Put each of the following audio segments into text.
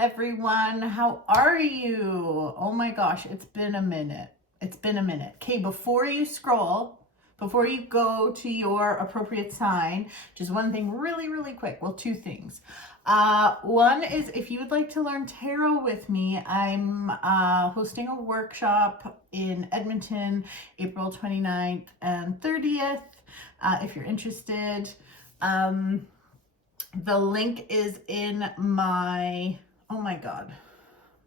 everyone. How are you? Oh my gosh, it's been a minute. It's been a minute. Okay, before you scroll, before you go to your appropriate sign, just one thing really quick. Well, two things. One is if you would like to learn tarot with me, I'm hosting a workshop in Edmonton, April 29th and 30th. If you're interested, the link is in my, oh my God,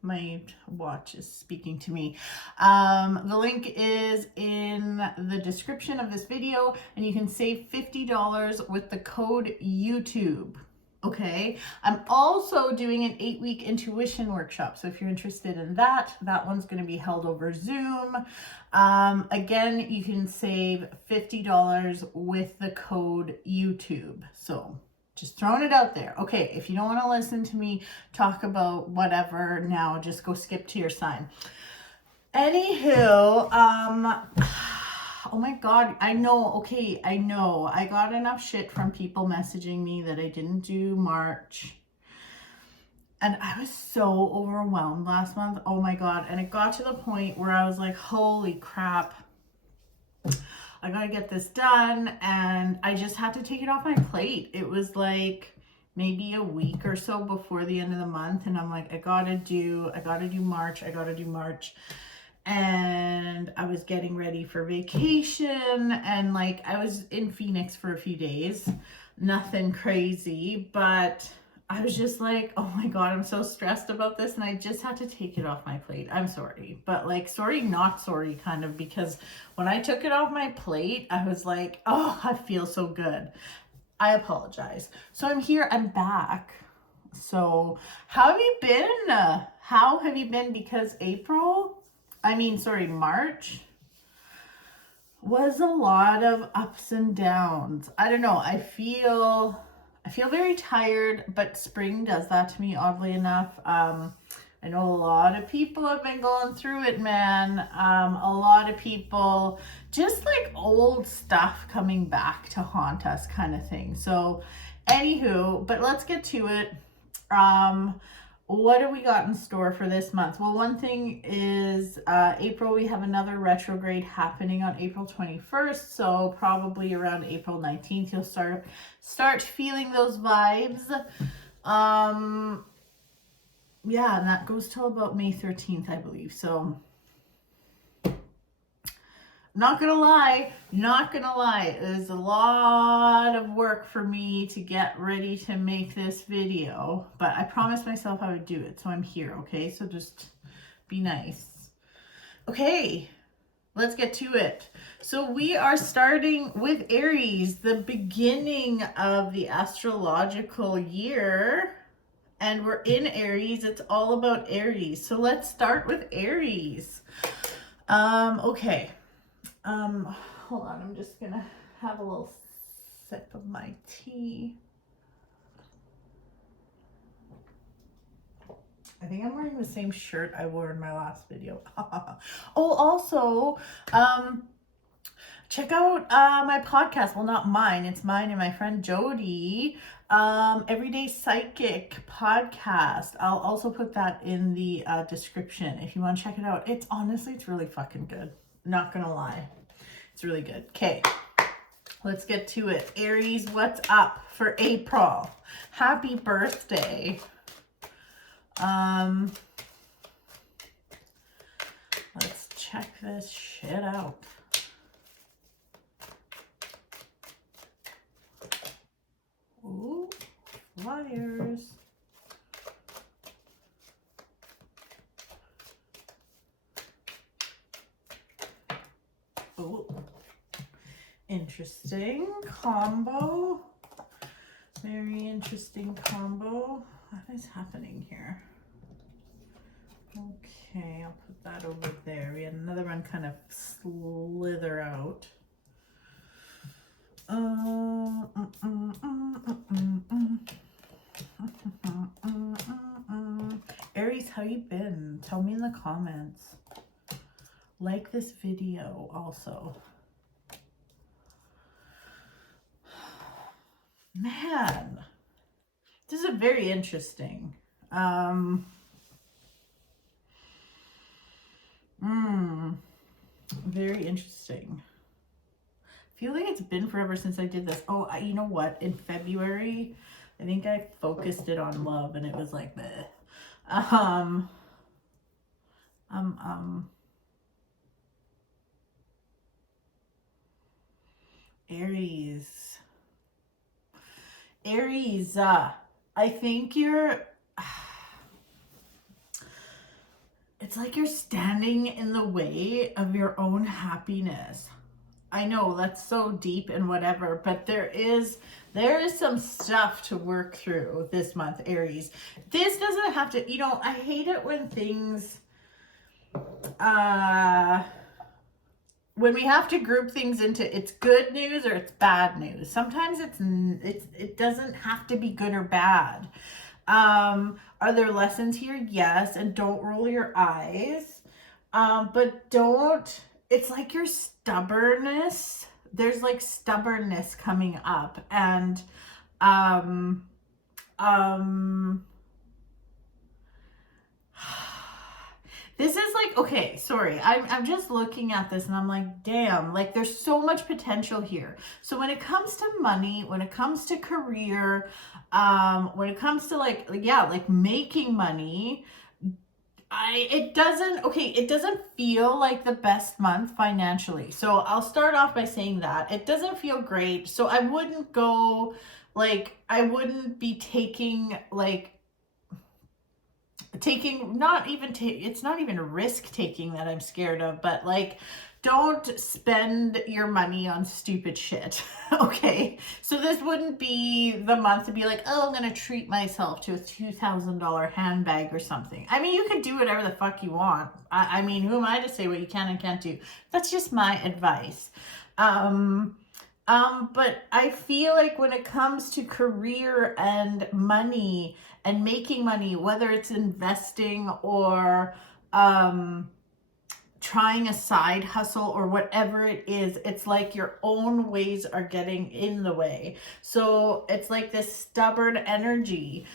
my watch is speaking to me. The link is in the description of this video, and you can save $50 with the code YouTube. Okay, I'm also doing an 8-week intuition workshop. So if you're interested in that, that one's going to be held over Zoom. Again, you can save $50 with the code YouTube. So just throwing it out there. Okay, if you don't want to listen to me talk about whatever now, just go skip to your sign. Anywho, oh my God, I know, okay, I know. I got enough shit from people messaging me that I didn't do March. And I was so overwhelmed last month. Oh my God. And it got to the point where I was like, holy crap. I gotta get this done, and I just had to take it off my plate. It was like maybe a week or so before the end of the month, and I'm like, I gotta do March. And I was getting ready for vacation, and like I was in Phoenix for a few days, nothing crazy, but I was just like, oh my God, I'm so stressed about this, and I just had to take it off my plate. I'm sorry, but like sorry, not sorry kind of, because when I took it off my plate, I was like, oh, I feel so good. I apologize. So I'm here, I'm back. So how have you been? How have you been? Because March was a lot of ups and downs. I don't know. I feel very tired, but spring does that to me, oddly enough. I know a lot of people have been going through it, man. A lot of people, just like old stuff coming back to haunt us kind of thing. So anywho, but let's get to it. What do we got in store for this month? Well, one thing is April, we have another retrograde happening on April 21st. So probably around April 19th, you'll start feeling those vibes. Yeah, and that goes till about May 13th, I believe. So not gonna lie, it was a lot of work for me to get ready to make this video, but I promised myself I would do it, so I'm here, okay? So just be nice. Okay, let's get to it. So we are starting with Aries, the beginning of the astrological year, and we're in Aries. It's all about Aries. So let's start with Aries. Okay. Hold on, I'm just gonna have a little sip of my tea. I think I'm wearing the same shirt I wore in my last video. Oh, also, check out my podcast. Well, not mine, it's mine and my friend Jody. Everyday Psychic podcast. I'll also put that in the description if you want to check it out. It's really fucking good. Not gonna lie, it's really good. Okay, let's get to it. Aries, what's up for April? Happy birthday. Let's check this shit out. Ooh, flyers. Oh, interesting combo. Very interesting combo. What is happening here? Okay, I'll put that over there. We had another one kind of slither out. Aries, how you been? Tell me in the comments. Like this video also. Man, this is a very interesting. Very interesting. I feel like it's been forever since I did this. Oh, you know what? In February, I think I focused it on love and it was like, bleh. Aries. Aries, I think it's like you're standing in the way of your own happiness. I know that's so deep and whatever, but there is some stuff to work through this month, Aries. This doesn't have to, I hate it when things, when we have to group things into it's good news or it's bad news. Sometimes it doesn't have to be good or bad. Are there lessons here? Yes, and don't roll your eyes. But don't, it's like your stubbornness. There's like stubbornness coming up, and this is like, okay, sorry. I'm just looking at this and I'm like, damn, like there's so much potential here. So when it comes to money, when it comes to career, when it comes to like making money, it doesn't feel like the best month financially. So I'll start off by saying that it doesn't feel great. So I wouldn't go I wouldn't be taking it's not even risk taking that I'm scared of, but don't spend your money on stupid shit. Okay, so this wouldn't be the month to be like, oh, I'm gonna treat myself to a $2,000 handbag or something. I mean, you can do whatever the fuck you want. I mean, who am I to say what you can and can't do? That's just my advice. But I feel like when it comes to career and money and making money, whether it's investing or trying a side hustle or whatever it is, it's like your own ways are getting in the way. So it's like this stubborn energy.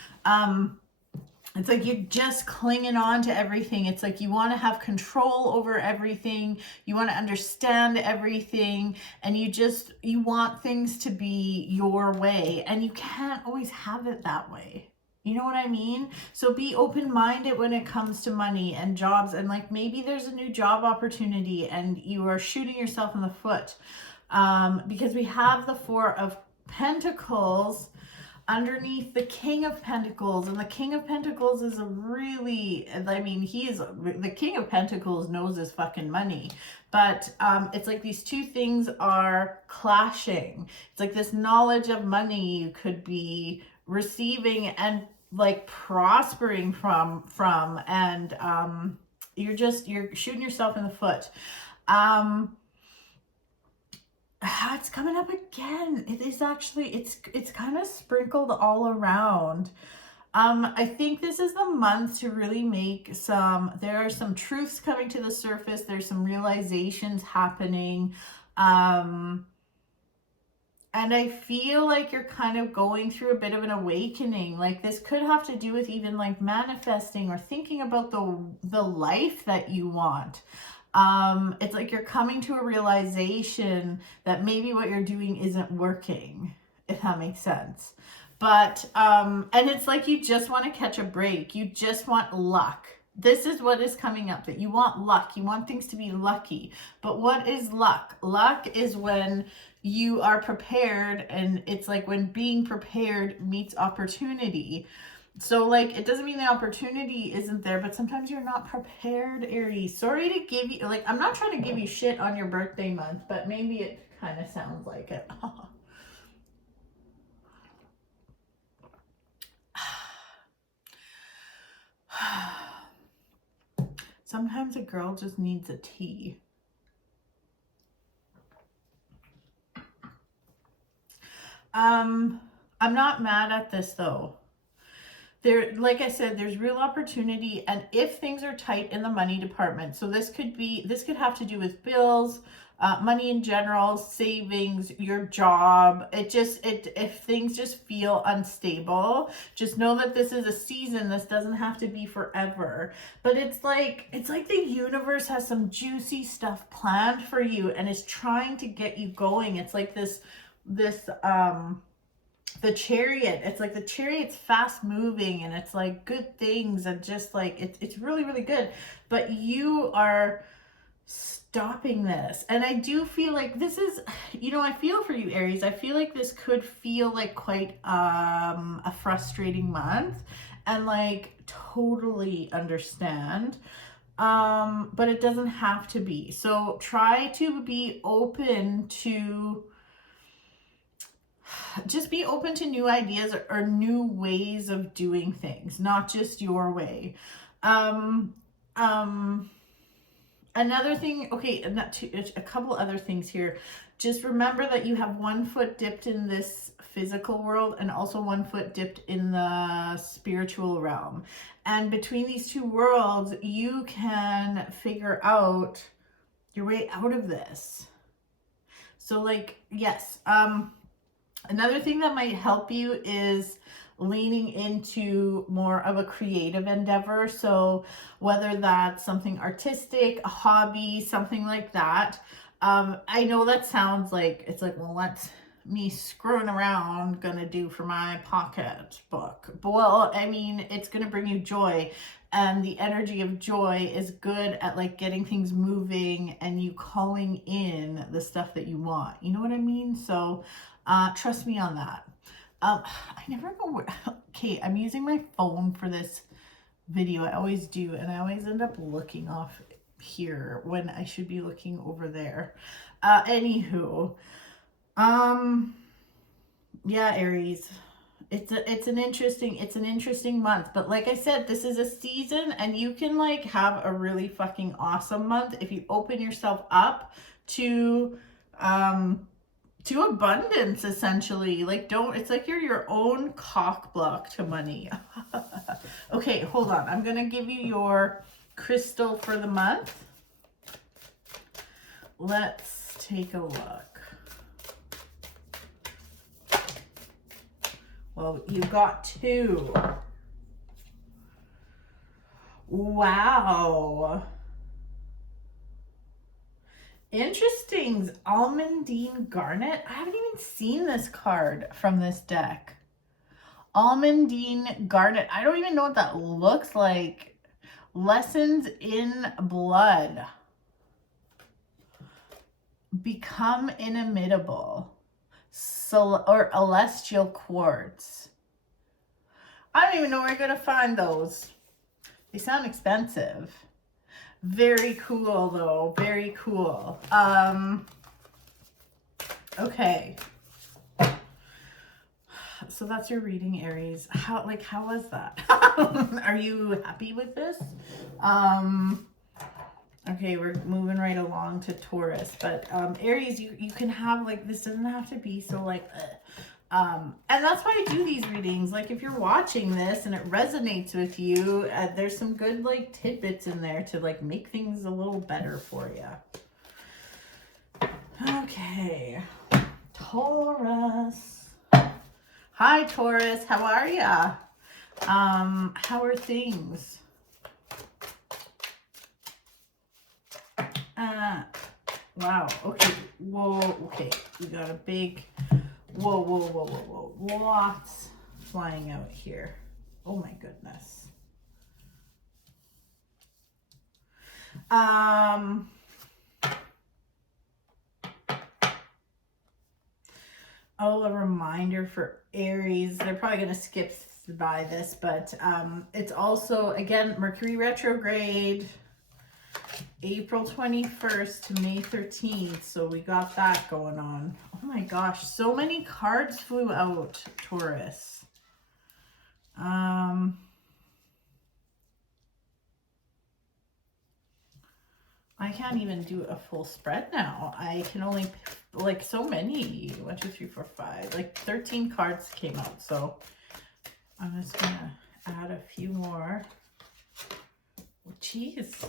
It's like you're just clinging on to everything. It's like you want to have control over everything. You want to understand everything. And you want things to be your way. And you can't always have it that way. You know what I mean? So be open-minded when it comes to money and jobs. And maybe there's a new job opportunity and you are shooting yourself in the foot. Because we have the Four of Pentacles underneath the King of Pentacles, and the King of Pentacles is the King of Pentacles knows his fucking money, but it's like these two things are clashing. It's like this knowledge of money you could be receiving and prospering from and you're shooting yourself in the foot. It's coming up again. It is actually, it's kind of sprinkled all around. I think this is the month to really make there are some truths coming to the surface. There's some realizations happening. And I feel like you're kind of going through a bit of an awakening. This could have to do with even manifesting or thinking about the life that you want. It's like you're coming to a realization that maybe what you're doing isn't working, if that makes sense. But, and it's like you just want to catch a break. You just want luck. This is what is coming up, that you want luck. You want things to be lucky. But what is luck? Luck is when you are prepared, and it's like when being prepared meets opportunity. So it doesn't mean the opportunity isn't there, but sometimes you're not prepared, Aries. Sorry to give you, I'm not trying to give you shit on your birthday month, but maybe it kind of sounds like it. Sometimes a girl just needs a tea. I'm not mad at this though. there, like I said, there's real opportunity. And if things are tight in the money department, so this could have to do with bills, money in general, savings, your job. If things just feel unstable, just know that this is a season. This doesn't have to be forever, but it's like the universe has some juicy stuff planned for you and is trying to get you going. It's like the Chariot. It's like the Chariot's fast moving and it's like good things and just like it's really, really good, but you are stopping this. And I do feel like this is, I feel for you, Aries. I feel like this could feel like quite a frustrating month, and like totally understand, but it doesn't have to be. So try to be open to, just be open to new ideas or new ways of doing things, not just your way. Another thing, okay, a couple other things here. Just remember that you have one foot dipped in this physical world and also one foot dipped in the spiritual realm. And between these two worlds, you can figure out your way out of this. So like, yes, another thing that might help you is leaning into more of a creative endeavor. So whether that's something artistic, a hobby, something like that. I know that sounds like, it's like, well, what's me screwing around gonna do for my pocketbook? But well, I mean, it's gonna bring you joy, and the energy of joy is good at like getting things moving and you calling in the stuff that you want. You know what I mean? So trust me on that. I never know where, okay, I'm using my phone for this video. I always do, and I always end up looking off here when I should be looking over there. Anywho, yeah, Aries, it's an interesting month, but like I said, this is a season and you can like have a really fucking awesome month if you open yourself up to abundance, essentially. Like, it's like you're your own cock block to money. Okay, hold on. I'm going to give you your crystal for the month. Let's take a look. Well, you got two. Wow. Interesting. Almandine Garnet. I haven't even seen this card from this deck. Almandine Garnet. I don't even know what that looks like. Lessons in Blood. Become inimitable. Or Celestial Quartz. I don't even know where I'm going to find those. They sound expensive. Very cool though, very cool. Okay. So that's your reading, Aries. How was that? Are you happy with this? Okay, we're moving right along to Taurus, but Aries, you can have like, this doesn't have to be so like, and that's why I do these readings. Like if you're watching this and it resonates with you, there's some good like tidbits in there to like make things a little better for you. Okay, Taurus. Hi Taurus, how are ya? How are things? Wow, okay, whoa, okay, we got a big, whoa, lots flying out here. Oh my goodness. Oh, a reminder for Aries. They're probably going to skip by this, but it's also, again, Mercury retrograde, April 21st to May 13th. So we got that going on. Oh my gosh, so many cards flew out, Taurus. I can't even do a full spread now. I can only, like, so many. 1, 2, 3, 4, 5. Like 13 cards came out. So I'm just gonna add a few more. Jeez.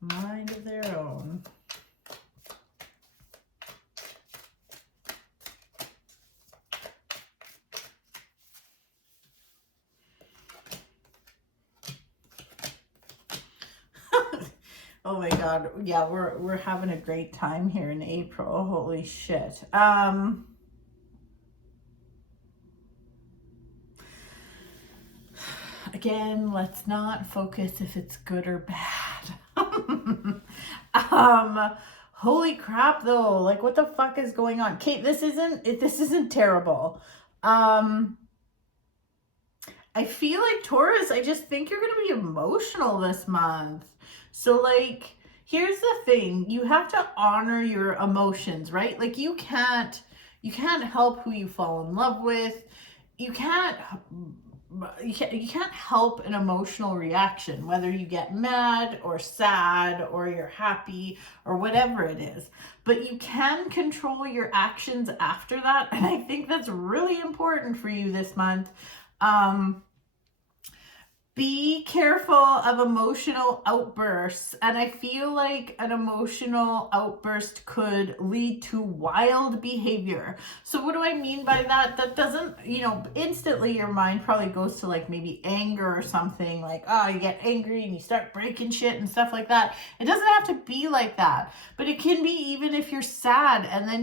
Mind of their own. Oh my God. Yeah, we're having a great time here in April. Holy shit. Again, let's not focus if it's good or bad. Holy crap though. Like, what the fuck is going on? Kate, this isn't terrible. I feel like Taurus, I just think you're going to be emotional this month. So like, here's the thing. You have to honor your emotions, right? Like you can't help who you fall in love with. You can't help an emotional reaction, whether you get mad or sad or you're happy or whatever it is. But you can control your actions after that. And I think that's really important for you this month. Be careful of emotional outbursts. And I feel like an emotional outburst could lead to wild behavior. So what do I mean by that? That doesn't, instantly your mind probably goes to like maybe anger or something, like, oh, you get angry and you start breaking shit and stuff like that. It doesn't have to be like that, but it can be even if you're sad and then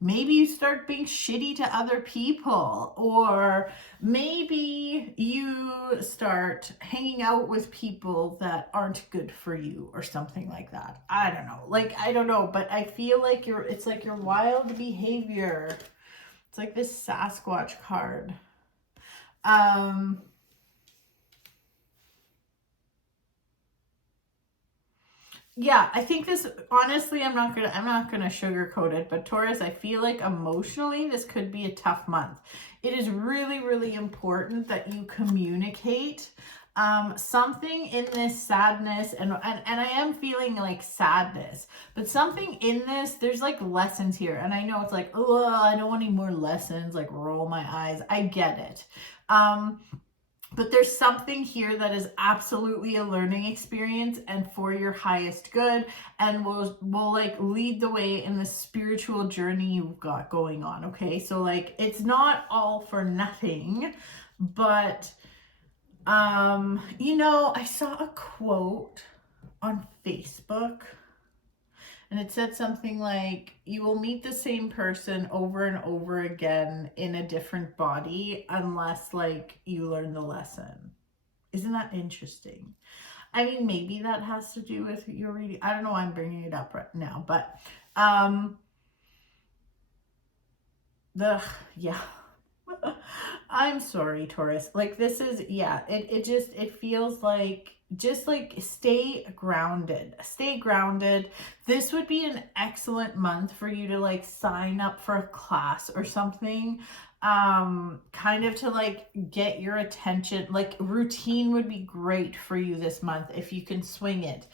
maybe you start being shitty to other people, or maybe you start hanging out with people that aren't good for you or something like that. I don't know. Like, I don't know, but I feel like it's like your wild behavior. It's like this Sasquatch card. Yeah, I think this, honestly, I'm not gonna sugarcoat it, but Taurus, I feel like emotionally this could be a tough month. It is really, really important that you communicate. Something in this sadness, and I am feeling like sadness, but something in this, there's like lessons here. And I know it's like, oh, I don't want any more lessons, like roll my eyes. I get it. But there's something here that is absolutely a learning experience and for your highest good, and will like lead the way in the spiritual journey you've got going on. Okay, so like it's not all for nothing, but I saw a quote on Facebook. And it said something like, you will meet the same person over and over again in a different body unless like you learn the lesson. Isn't that interesting? I mean, maybe that has to do with your reading. I don't know why I'm bringing it up right now, but yeah. I'm sorry, Taurus. Like this is, yeah, it feels like, just like stay grounded. This would be an excellent month for you to like sign up for a class or something, kind of to like get your attention. Like routine would be great for you this month if you can swing it.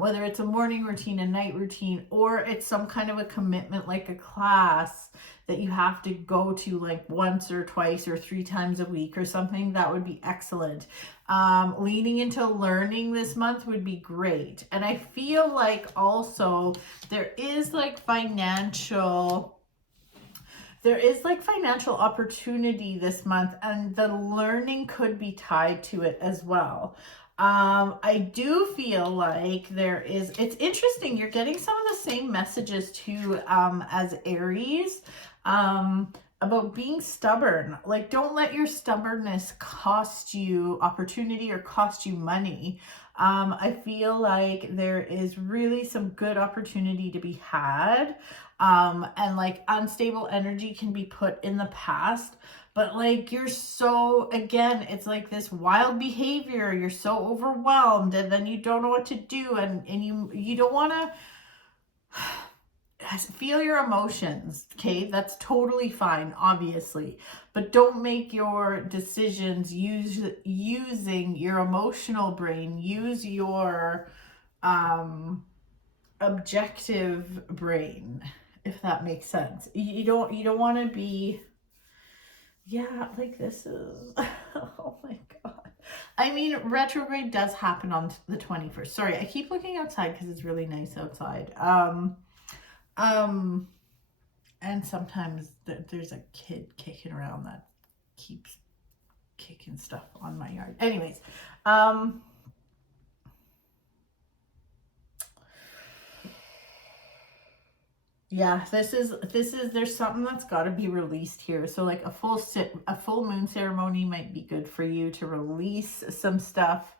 Whether it's a morning routine, a night routine, or it's some kind of a commitment like a class that you have to go to like once or twice or 3 times a week or something, that would be excellent. Leaning into learning this month would be great. And I feel like also there is like financial opportunity this month, and the learning could be tied to it as well. I do feel like it's interesting. You're getting some of the same messages too, as Aries, about being stubborn. Like, don't let your stubbornness cost you opportunity or cost you money. I feel like there is really some good opportunity to be had. And like unstable energy can be put in the past, but like you're so, again, it's like this wild behavior. You're so overwhelmed and then you don't know what to do, and you don't want to feel your emotions. Okay, that's totally fine, obviously, but don't make your decisions using your emotional brain. Use your objective brain, if that makes sense. You don't want to be Yeah, like this is, oh my God. I mean, retrograde does happen on the 21st. Sorry, I keep looking outside because it's really nice outside. And sometimes there's a kid kicking around that keeps kicking stuff on my yard. Anyways, yeah, there's something that's got to be released here. So like a full moon ceremony might be good for you to release some stuff,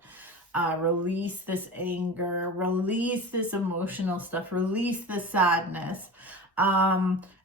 release this anger, release this emotional stuff, release the sadness.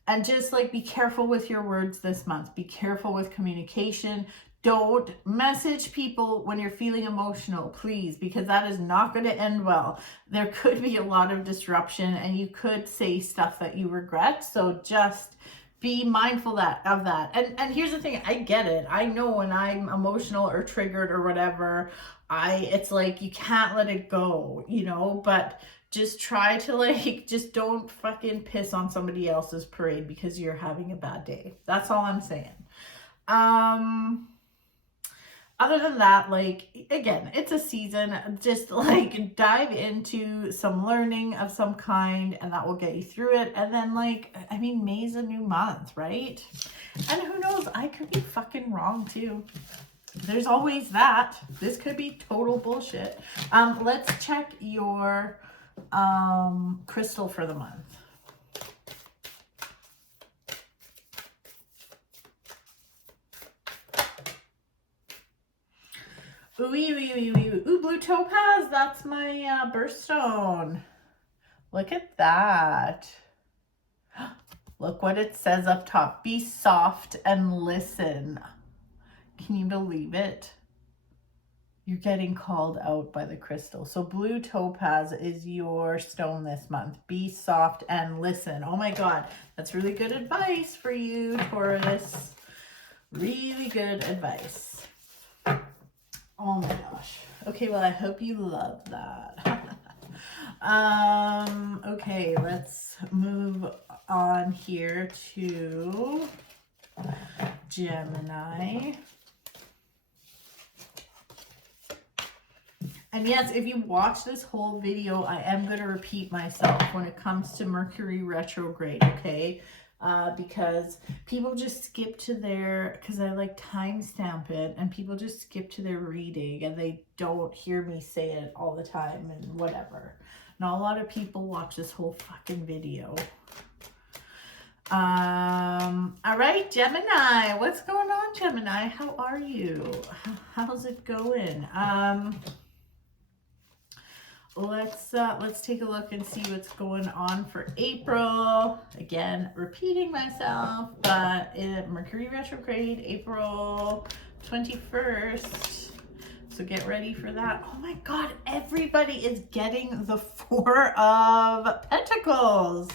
And just like be careful with your words this month. Be careful with communication. Don't message people when you're feeling emotional, please, because that is not going to end well. There could be a lot of disruption and you could say stuff that you regret. So just be mindful of that. And here's the thing, I get it. I know when I'm emotional or triggered or whatever, it's like you can't let it go, you know, but just try to like, just don't fucking piss on somebody else's parade because you're having a bad day. That's all I'm saying. Other than that, like, again, it's a season. Just like dive into some learning of some kind and that will get you through it. And then like, I mean, May's a new month, right? And who knows, I could be fucking wrong too. There's always that. This could be total bullshit. Let's check your crystal for the month. Ooh, blue topaz. That's my birthstone. Look at that. Look what it says up top. Be soft and listen. Can you believe it? You're getting called out by the crystal. So blue topaz is your stone this month. Be soft and listen. Oh my God. That's really good advice for you, Taurus. Really good advice. Oh my gosh. Okay, well, I hope you love that. Okay, let's move on here to Gemini. And yes, if you watch this whole video, I am going to repeat myself when it comes to Mercury retrograde, okay? Because people just skip to because I like timestamp it, and people just skip to their reading and they don't hear me say it all the time and whatever. Not a lot of people watch this whole fucking video. All right, Gemini, what's going on, Gemini? How are you? How's it going? Let's take a look and see what's going on for April. Again, repeating myself, but Mercury retrograde, April 21st. So get ready for that. Oh my God, everybody is getting the Four of Pentacles.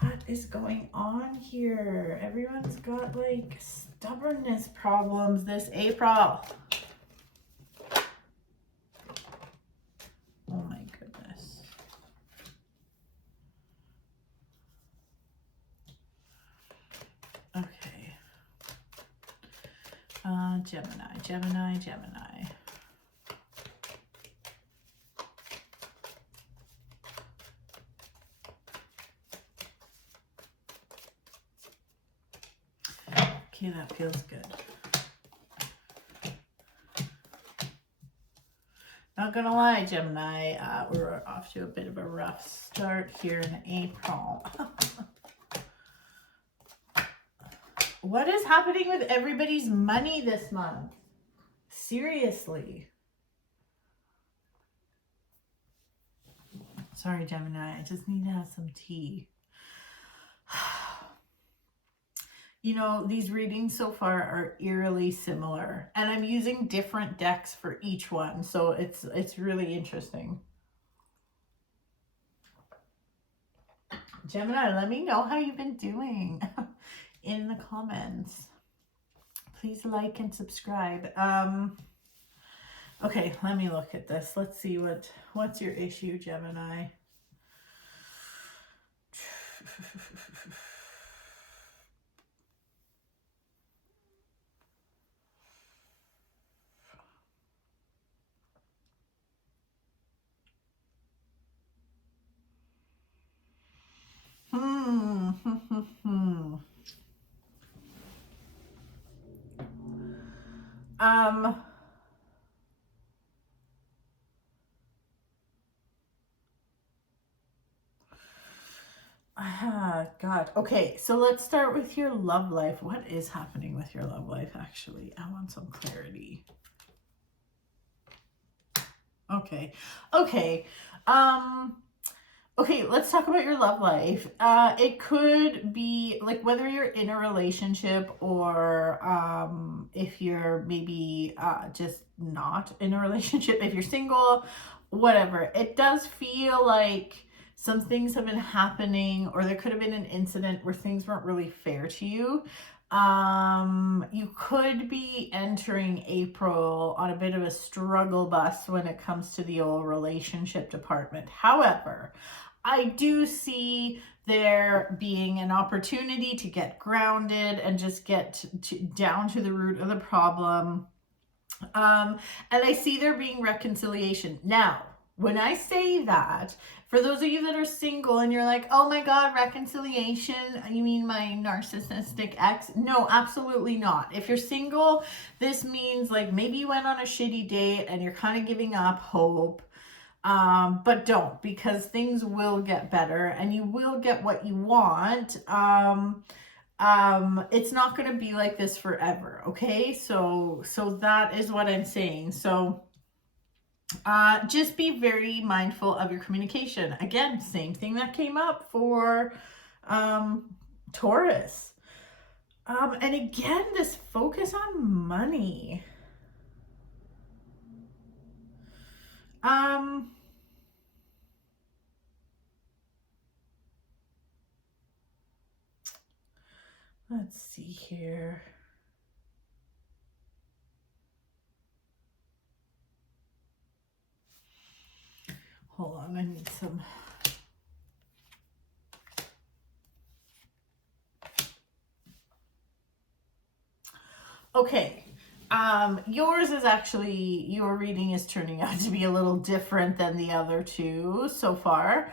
What is going on here? Everyone's got like stubbornness problems this April. Oh my goodness. Okay. Gemini. Okay, that feels good. Not gonna lie, Gemini, we're off to a bit of a rough start here in April. What is happening with everybody's money this month? Seriously. Sorry, Gemini, I just need to have some tea. You know, these readings so far are eerily similar, and I'm using different decks for each one, so it's really interesting. Gemini, let me know how you've been doing in the comments. Please like and subscribe. Okay, let me look at this. Let's see what's your issue, Gemini. God. Okay, so let's start with your love life. What is happening with your love life, actually? I want some clarity. Okay. Okay. Okay, let's talk about your love life. It could be like whether you're in a relationship or if you're maybe just not in a relationship, if you're single, whatever. It does feel like some things have been happening, or there could have been an incident where things weren't really fair to you. You could be entering April on a bit of a struggle bus when it comes to the old relationship department. However, I do see there being an opportunity to get grounded and just get down to the root of the problem. And I see there being reconciliation. Now, when I say that, for those of you that are single and you're like, oh my God, reconciliation, you mean my narcissistic ex? No, absolutely not. If you're single, this means like maybe you went on a shitty date and you're kind of giving up hope. But don't, because things will get better and you will get what you want. It's not going to be like this forever. Okay. So that is what I'm saying. So, just be very mindful of your communication. Again, same thing that came up for, Taurus. And again, this focus on money. Let's see here. Hold on, I need some. Okay. Yours is actually, your reading is turning out to be a little different than the other two so far.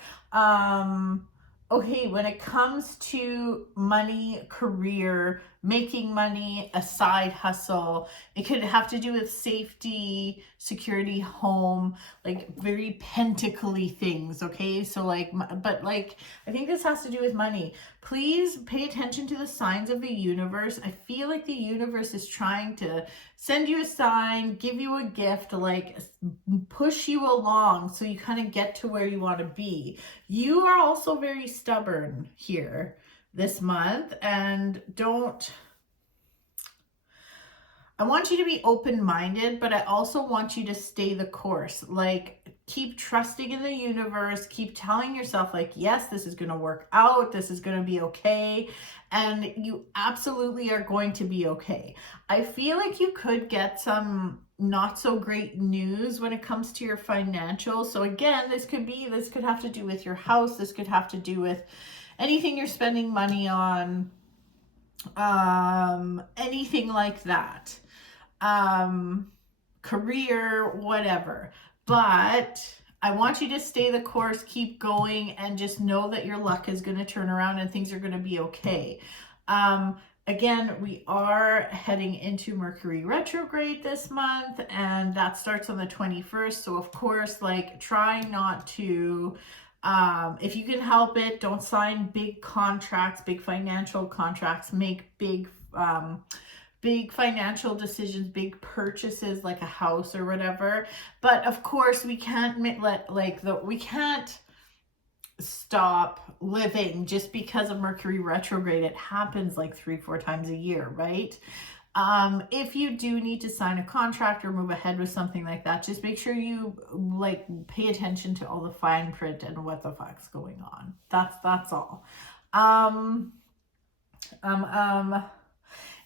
Okay, when it comes to money, career, making money, a side hustle, it could have to do with safety, security, home, like very pentacly things, okay? So like, but like, I think this has to do with money. Please pay attention to the signs of the universe. I feel like the universe is trying to send you a sign, give you a gift, like push you along so you kind of get to where you want to be. You are also very stubborn here this month, and I want you to be open-minded, but I also want you to stay the course. Like, keep trusting in the universe, keep telling yourself like, yes, this is going to work out, this is going to be okay, and you absolutely are going to be okay. I feel like you could get some not so great news when it comes to your financials. So again, this could have to do with your house, this could have to do with anything you're spending money on, anything like that. Career, whatever. But I want you to stay the course, keep going, and just know that your luck is going to turn around and things are going to be okay. Again, we are heading into Mercury retrograde this month, and that starts on the 21st. So of course, like, try not to, if you can help it, don't sign big contracts, big financial contracts, make big financial decisions, big purchases like a house or whatever. But of course, we can't we can't stop living just because of Mercury retrograde. It happens like 3-4 times a year, right? If you do need to sign a contract or move ahead with something like that, just make sure you like pay attention to all the fine print and what the fuck's going on. That's all.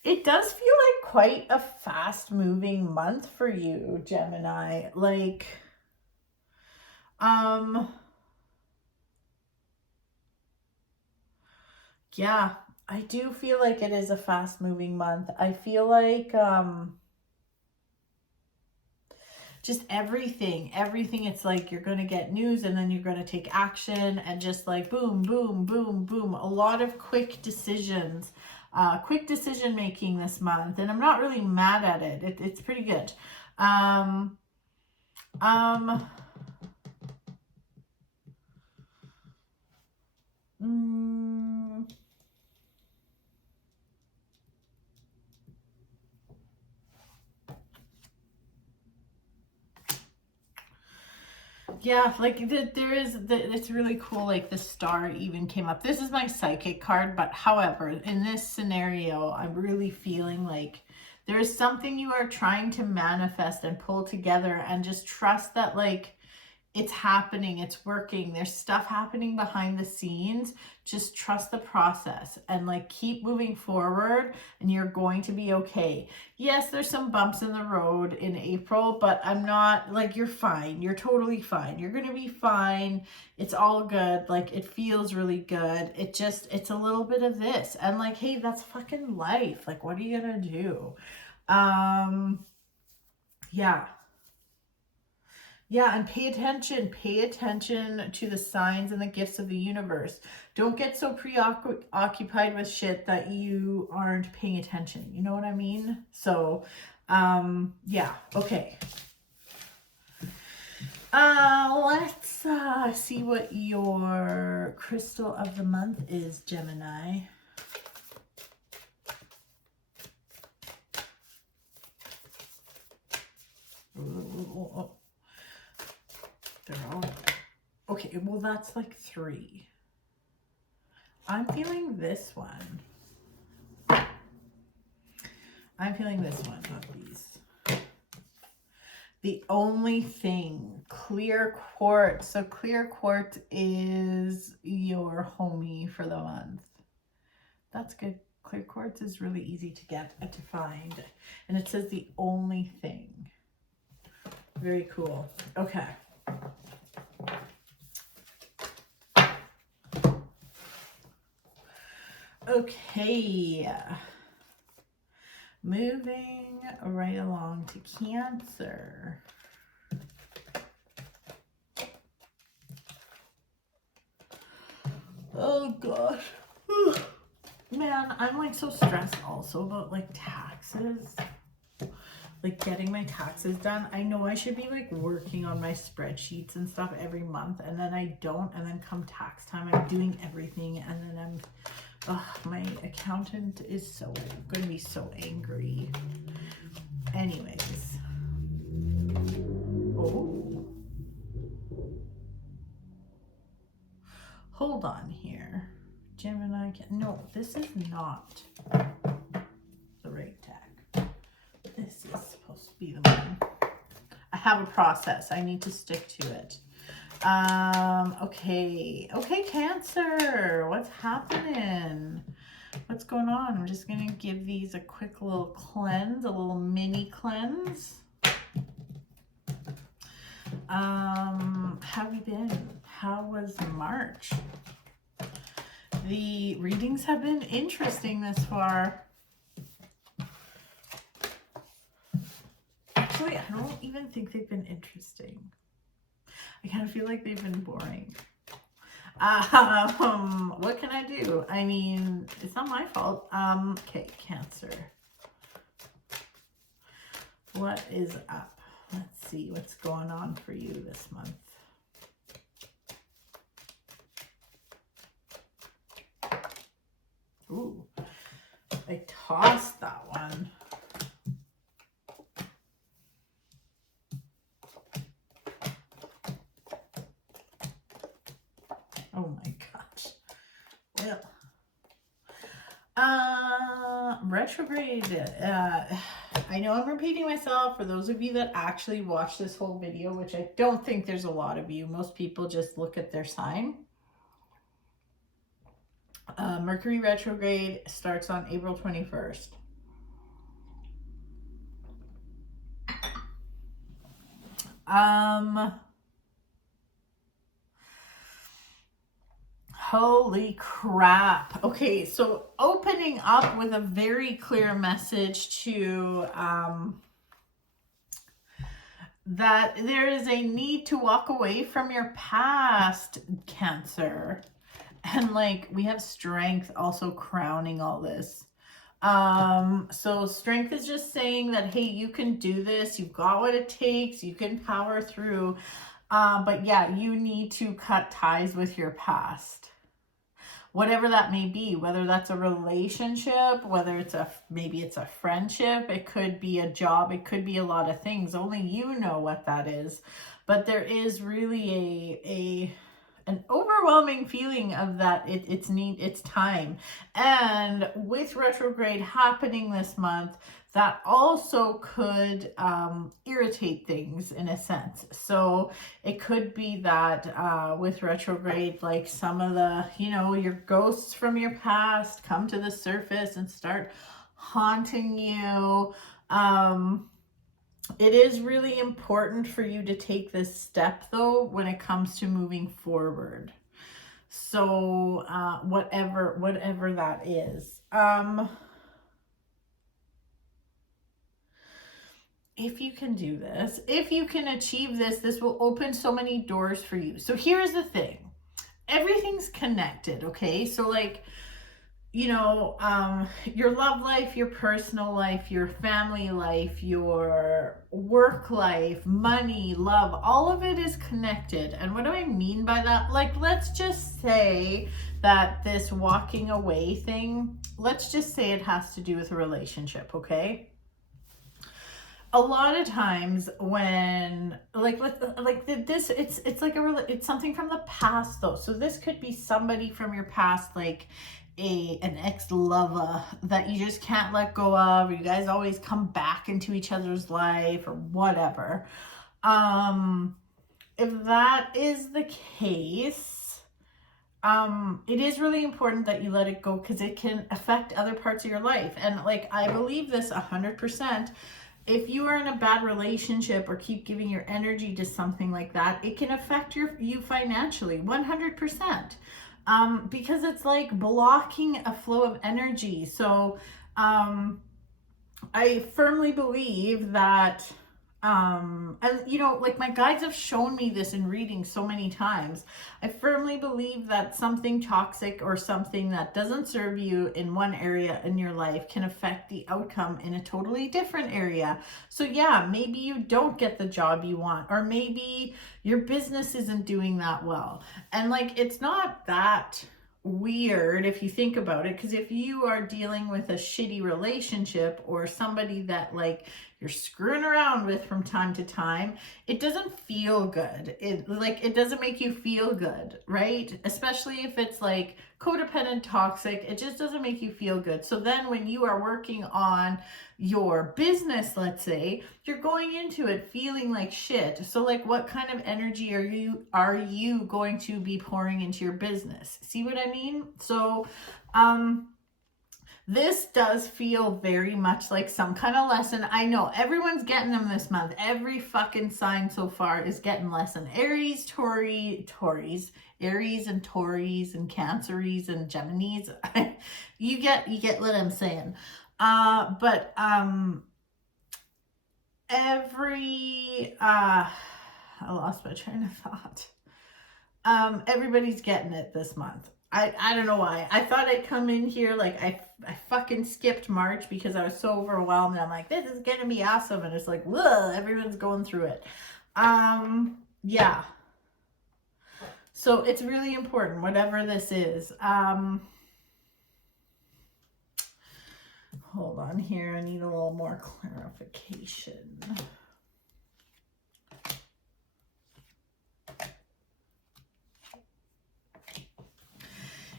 It does feel like quite a fast moving month for you, Gemini. Like, yeah, I do feel like it is a fast moving month. I feel like, just everything, it's like you're going to get news and then you're going to take action, and just like boom, boom, boom, boom, a lot of quick decisions. quick decision making this month, and I'm not really mad at it. It's pretty good. Yeah, like it's really cool. Like the star even came up. This is my psychic card, but however, in this scenario, I'm really feeling like there is something you are trying to manifest and pull together, and just trust that like it's happening, it's working. There's stuff happening behind the scenes. Just trust the process and like keep moving forward, and you're going to be okay. Yes, there's some bumps in the road in April, but I'm not like, you're fine. You're totally fine. You're going to be fine. It's all good. Like it feels really good. It's a little bit of this, and like, hey, that's fucking life. Like, what are you going to do? Yeah, and pay attention to the signs and the gifts of the universe. Don't get so preoccupied with shit that you aren't paying attention. You know what I mean? So, yeah, okay. Let's see what your crystal of the month is, Gemini. Oh. They're all okay. Well, that's like 3. I'm feeling this one. I'm feeling this one, not these. The only thing, clear quartz. So clear quartz is your homie for the month. That's good. Clear quartz is really easy to get and to find. And it says the only thing. Very cool. Okay. Okay, moving right along to Cancer. Oh gosh, man, I'm like so stressed also about like taxes, like getting my taxes done. I know I should be like working on my spreadsheets and stuff every month, and then I don't, and then come tax time I'm doing everything, and then I'm my accountant is so gonna be so angry. Anyways, oh, hold on here, Gemini. No, this is not the right deck. This is supposed to be the one. I have a process. I need to stick to it. Okay, Cancer, what's happening? What's going on? I'm just gonna give these a quick little cleanse, a little mini cleanse. How have you been? How was March? The readings have been interesting this far. Actually, I don't even think they've been interesting. I kind of feel like they've been boring. What can I do? I mean, it's not my fault. Okay, Cancer. What is up? Let's see what's going on for you this month. Ooh, I tossed that one. Oh my gosh. Well, retrograde. I know I'm repeating myself for those of you that actually watch this whole video, which I don't think there's a lot of you. Most people just look at their sign. Mercury retrograde starts on April 21st. Holy crap. Okay, so opening up with a very clear message to that there is a need to walk away from your past, Cancer. And like we have strength also crowning all this. So strength is just saying that, hey, you can do this. You've got what it takes. You can power through. But yeah, you need to cut ties with your past. Whatever that may be, whether that's a relationship, whether it's maybe it's a friendship, it could be a job, it could be a lot of things. Only you know what that is. But there is really an overwhelming feeling of that it's time. And with retrograde happening this month, that also could irritate things in a sense. So it could be that with retrograde, like some of the, your ghosts from your past come to the surface and start haunting you. It is really important for you to take this step, though, when it comes to moving forward. So whatever that is. If you can do this, if you can achieve this, this will open so many doors for you. So here's the thing. Everything's connected, okay? So like, your love life, your personal life, your family life, your work life, money, love, all of it is connected. And what do I mean by that? Like, let's just say that this walking away thing, let's just say it has to do with a relationship, okay? A lot of times when it's something from the past though. So this could be somebody from your past, like an ex-lover that you just can't let go of, or you guys always come back into each other's life or whatever. If that is the case, it is really important that you let it go, because it can affect other parts of your life. And like, I believe this 100%. If you are in a bad relationship or keep giving your energy to something like that, it can affect you financially 100%. Because it's like blocking a flow of energy. So I firmly believe that and like my guides have shown me this in reading so many times. I firmly believe that something toxic or something that doesn't serve you in one area in your life can affect the outcome in a totally different area. So yeah, maybe you don't get the job you want, or maybe your business isn't doing that well. And like, it's not that weird if you think about it, because if you are dealing with a shitty relationship or somebody that like you're screwing around with from time to time, it doesn't feel good. It doesn't make you feel good, right? Especially if it's like codependent, toxic, it just doesn't make you feel good. So then when you are working on your business, let's say, you're going into it feeling like shit. So like, what kind of energy are you going to be pouring into your business? See what I mean? So this does feel very much like some kind of lesson. I know everyone's getting them this month. Every fucking sign so far is getting lesson. Aries, Aries and Taurus and Canceries and Geminis. you get what I'm saying. But I lost my train of thought. Everybody's getting it this month. I don't know why. I thought I'd come in here, like I fucking skipped March because I was so overwhelmed. And I'm like, this is gonna be awesome. And it's like, whoa, everyone's going through it. Yeah. So it's really important, whatever this is. Hold on here. I need a little more clarification.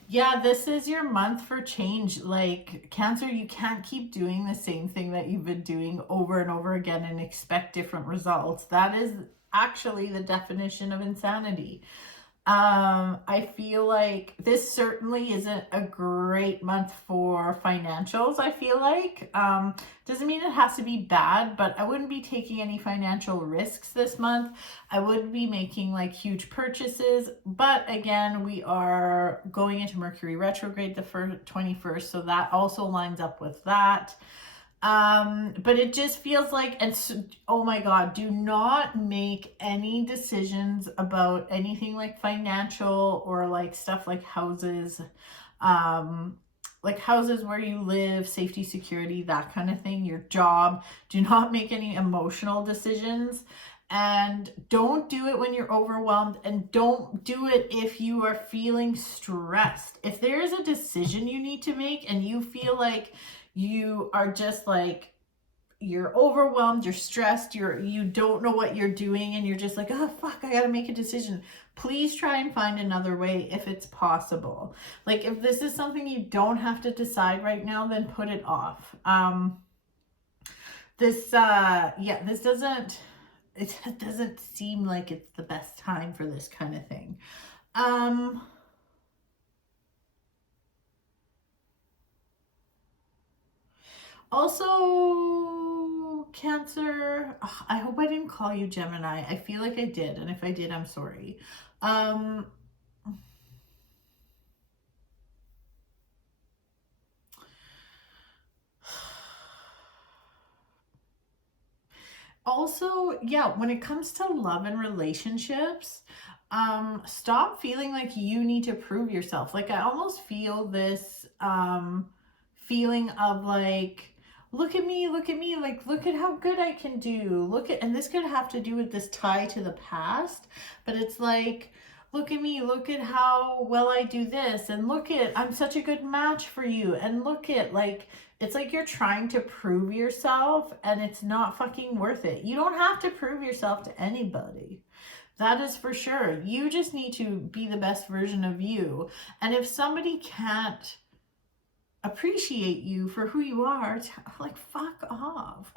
Yeah, this is your month for change. Like, Cancer, you can't keep doing the same thing that you've been doing over and over again and expect different results. That is actually the definition of insanity. I feel like this certainly isn't a great month for financials. I feel like doesn't mean it has to be bad, but I wouldn't be taking any financial risks this month. I would be making like huge purchases, but again, we are going into Mercury retrograde the 21st, so that also lines up with that. But it just feels like, and so, oh my God, do not make any decisions about anything like financial or like stuff like houses, like houses where you live, safety, security, that kind of thing, your job. Do not make any emotional decisions, and don't do it when you're overwhelmed, and don't do it if you are feeling stressed. If there is a decision you need to make and you feel like you are just like, you're overwhelmed, you're stressed, you don't know what you're doing, and you're just like, oh fuck, I gotta make a decision, please try and find another way if it's possible. Like, if this is something you don't have to decide right now, then put it off. This doesn't, it doesn't seem like it's the best time for this kind of thing. Also, Cancer, I hope I didn't call you Gemini. I feel like I did, and if I did, I'm sorry. Also, yeah, when it comes to love and relationships, stop feeling like you need to prove yourself. Like, I almost feel this feeling of like, look at me, like, look at how good I can do. Look at, and this could have to do with this tie to the past, but it's like, look at me, look at how well I do this, and look at, I'm such a good match for you, and look at, like, it's like you're trying to prove yourself, and it's not fucking worth it. You don't have to prove yourself to anybody. That is for sure. You just need to be the best version of you. And if somebody can't appreciate you for who you are, like, fuck off.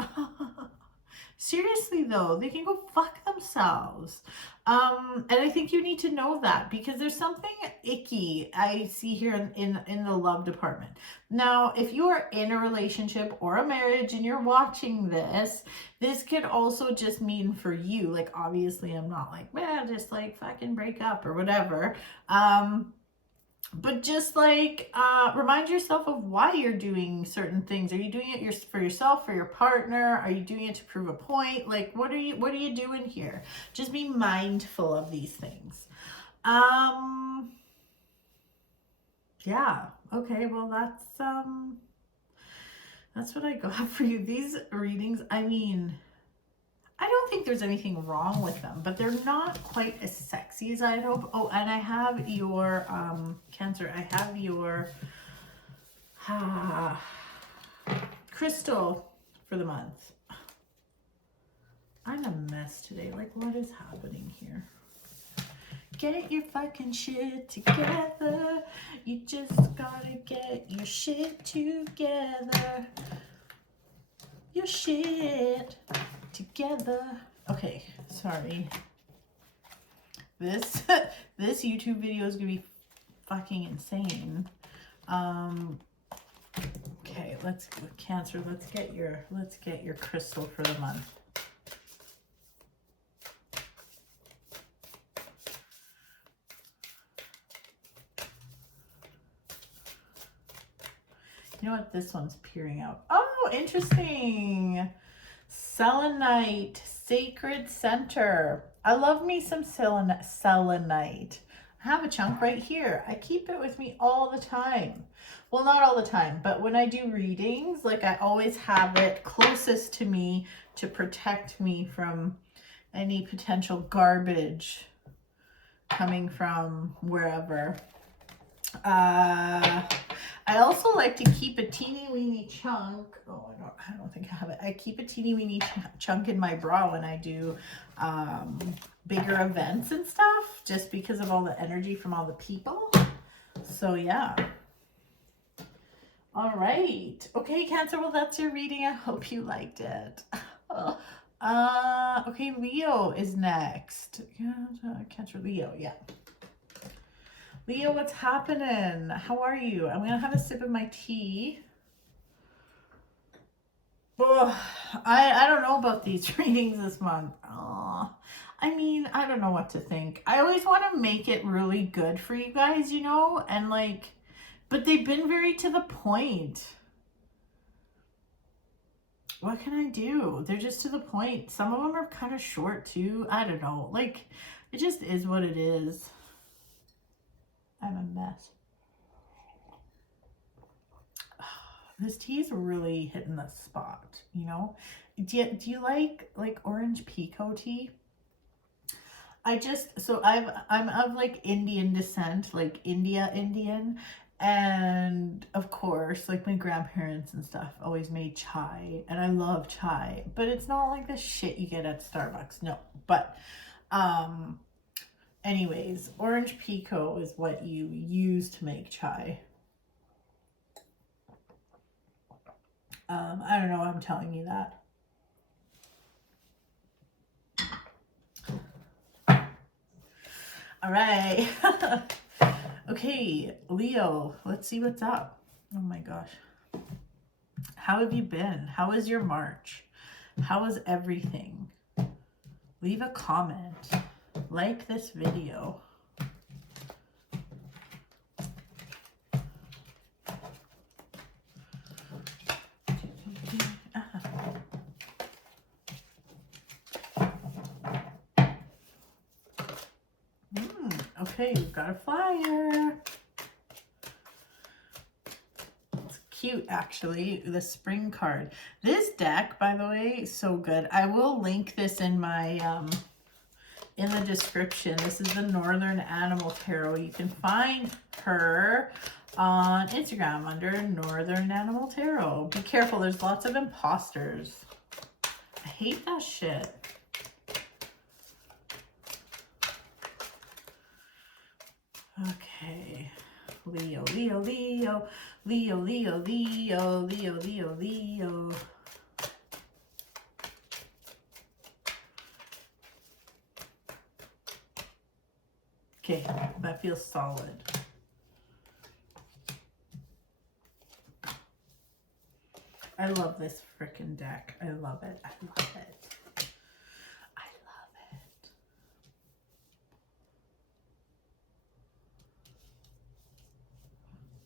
Seriously though, they can go fuck themselves. And I think you need to know that, because there's something icky I see here in the love department. Now, if you are in a relationship or a marriage and you're watching this, this could also just mean for you, like, obviously I'm not like, man, just like fucking break up or whatever. But just like, remind yourself of why you're doing certain things. Are you doing it for yourself, for your partner? Are you doing it to prove a point? Like, what are you doing here? Just be mindful of these things. Yeah. Okay. Well, that's what I got for you. These readings, I mean, I don't think there's anything wrong with them, but they're not quite as sexy as I'd hope. Oh, and I have your, Cancer, I have your crystal for the month. I'm a mess today. Like, what is happening here? Get your fucking shit together. You just gotta get your shit together. Your shit together. Okay, sorry. This YouTube video is gonna be fucking insane. Okay, Cancer, let's get your crystal for the month. You know what? This one's peering out. Oh, interesting. Selenite, Sacred Center. I love me some selenite. I have a chunk right here. I keep it with me all the time. Well, not all the time, but when I do readings, like, I always have it closest to me to protect me from any potential garbage coming from wherever. I also like to keep a teeny weeny chunk. Oh, I don't think I have it. I keep a teeny weeny chunk in my bra when I do bigger events and stuff, just because of all the energy from all the people. So yeah. All right. Okay, Cancer. Well, that's your reading. I hope you liked it. Okay, Leo is next. Cancer, Leo. Yeah. Leo, what's happening? How are you? I'm going to have a sip of my tea. Oh, I don't know about these readings this month. Oh, I mean, I don't know what to think. I always want to make it really good for you guys, you know? And like, but they've been very to the point. What can I do? They're just to the point. Some of them are kind of short too. I don't know. Like, it just is what it is. I'm a mess. This tea is really hitting the spot, you know? Do you like orange pekoe tea? I'm of like Indian descent, like Indian. And of course, like my grandparents and stuff always made chai, and I love chai, but it's not like the shit you get at Starbucks. No, but anyways, orange pekoe is what you use to make chai. I don't know why I'm telling you that. All right. Okay, Leo, let's see what's up. Oh my gosh. How have you been? How was your March? How was everything? Leave a comment. Like this video. Okay, we've got a flyer. It's cute, actually, the spring card. This deck, by the way, is so good. I will link this in my in the description. This is the Northern Animal Tarot. You can find her on Instagram under Northern Animal Tarot. Be careful, there's lots of imposters. I hate that shit. Okay, Leo, Leo, Leo, Leo, Leo, Leo, Leo, Leo, Leo. Okay, that feels solid. I love this frickin' deck. I love it. I love it.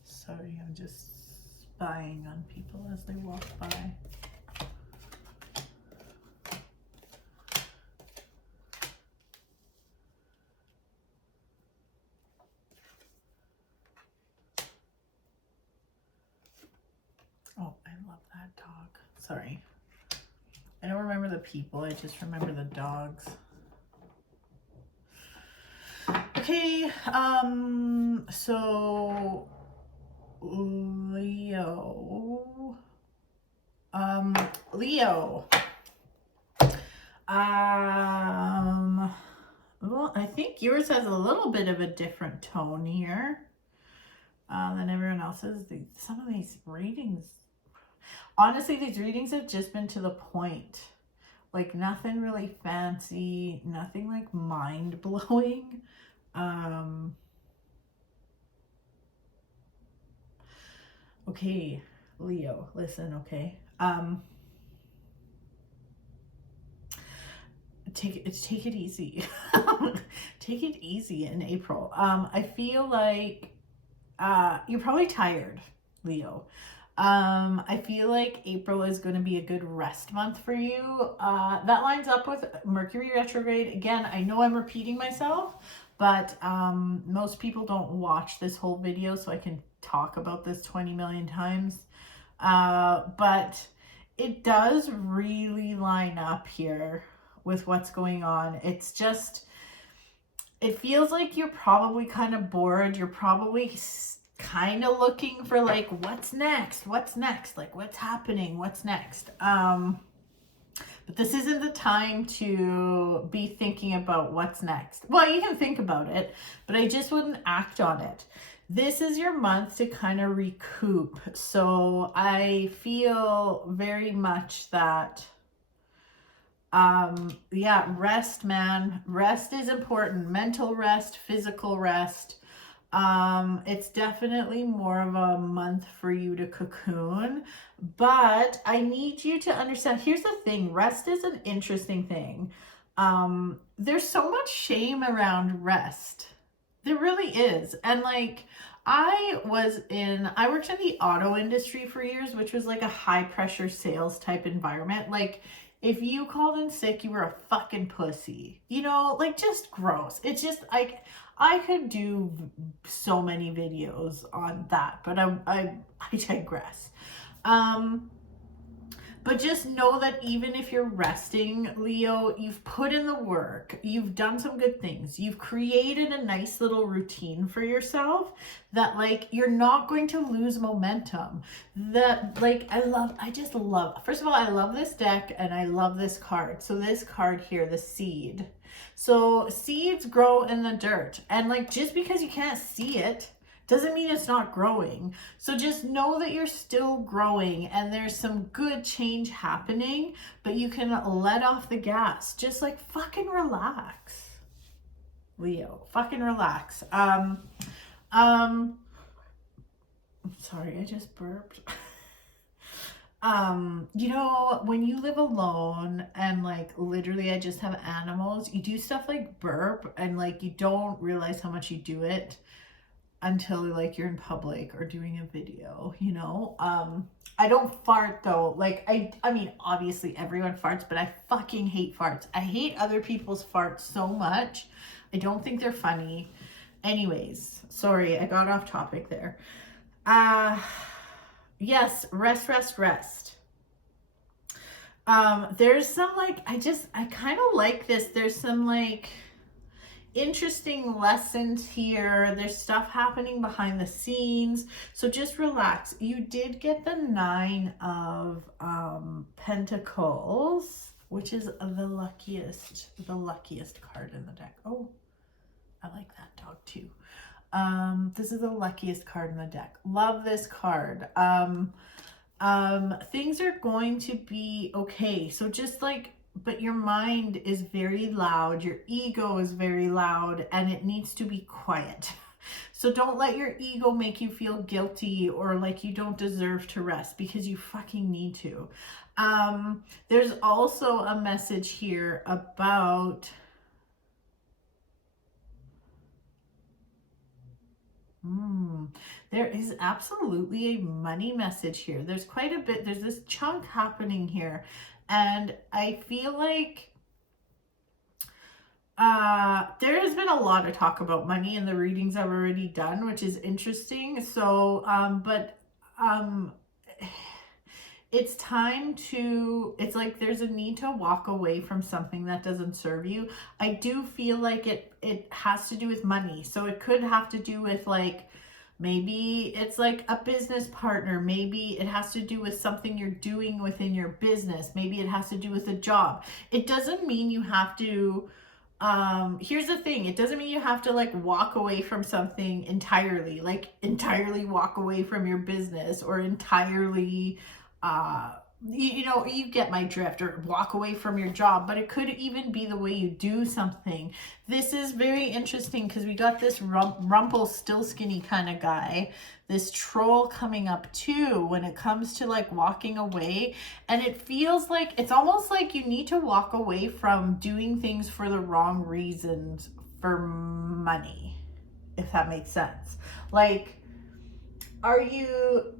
Sorry, I'm just spying on people as they walk by. Oh, I love that dog. Sorry. I don't remember the people, I just remember the dogs. Okay, so Leo. Leo. Well, I think yours has a little bit of a different tone here than everyone else's. Some of these readings, honestly, these readings have just been to the point. Like nothing really fancy, nothing like mind-blowing. Okay, Leo, listen, okay? Take it easy. Take it easy in April. I feel like you're probably tired, Leo. I feel like April is going to be a good rest month for you. That lines up with Mercury retrograde. Again, I know I'm repeating myself, but most people don't watch this whole video, so I can talk about this 20 million times. But it does really line up here with what's going on. It's just, it feels like you're probably kind of bored. You're probably kind of looking for like, what's next? What's next? Like, what's happening? What's next? But this isn't the time to be thinking about what's next. Well, you can think about it, but I just wouldn't act on it. This is your month to kind of recoup. So I feel very much that, yeah, rest, man. Rest is important. Mental rest, physical rest. It's definitely more of a month for you to cocoon, but I need you to understand, here's the thing, rest is an interesting thing. There's so much shame around rest. There really is. And like, I worked in the auto industry for years, which was like a high pressure sales type environment. Like, if you called in sick, you were a fucking pussy, you know, like just gross. It's just like, I could do so many videos on that, but I digress. But just know that even if you're resting, Leo, you've put in the work, you've done some good things, you've created a nice little routine for yourself that like you're not going to lose momentum. That like I just love, first of all, I love this deck and I love this card. So this card here, the seed. So seeds grow in the dirt, and like just because you can't see it doesn't mean it's not growing. So just know that you're still growing and there's some good change happening, but you can let off the gas. Just like fucking relax, Leo. Fucking relax. I'm sorry, I just burped. You know, when you live alone and like literally I just have animals, you do stuff like burp and like you don't realize how much you do it until like you're in public or doing a video, you know. I don't fart though. Like I mean obviously everyone farts, but I fucking hate farts. I hate other people's farts so much. I don't think they're funny. Anyways, sorry, I got off topic there. Yes, rest. There's some like I kind of like this. There's some like interesting lessons here. There's stuff happening behind the scenes, so just relax. You did get the 9 of Pentacles, which is the luckiest card in the deck. Oh, I like that dog too. This is the luckiest card in the deck. Love this card. Things are going to be okay. So just like, but your mind is very loud, your ego is very loud, and it needs to be quiet. So don't let your ego make you feel guilty or like you don't deserve to rest, because you fucking need to. There's also a message here about there is absolutely a money message here. There's quite a bit, there's this chunk happening here. And I feel like there has been a lot of talk about money in the readings I've already done, which is interesting. So, it's time to, it's like there's a need to walk away from something that doesn't serve you. I do feel like it has to do with money. So it could have to do with like, maybe it's like a business partner. Maybe it has to do with something you're doing within your business. Maybe it has to do with a job. It doesn't mean you have to, here's the thing. It doesn't mean you have to like walk away from something entirely, like entirely walk away from your business or entirely, you know, you get my drift, or walk away from your job, but it could even be the way you do something. This is very interesting because we got this Rumpelstiltskin kind of guy, this troll coming up too when it comes to like walking away. And it feels like it's almost like you need to walk away from doing things for the wrong reasons for money, if that makes sense. Like, are you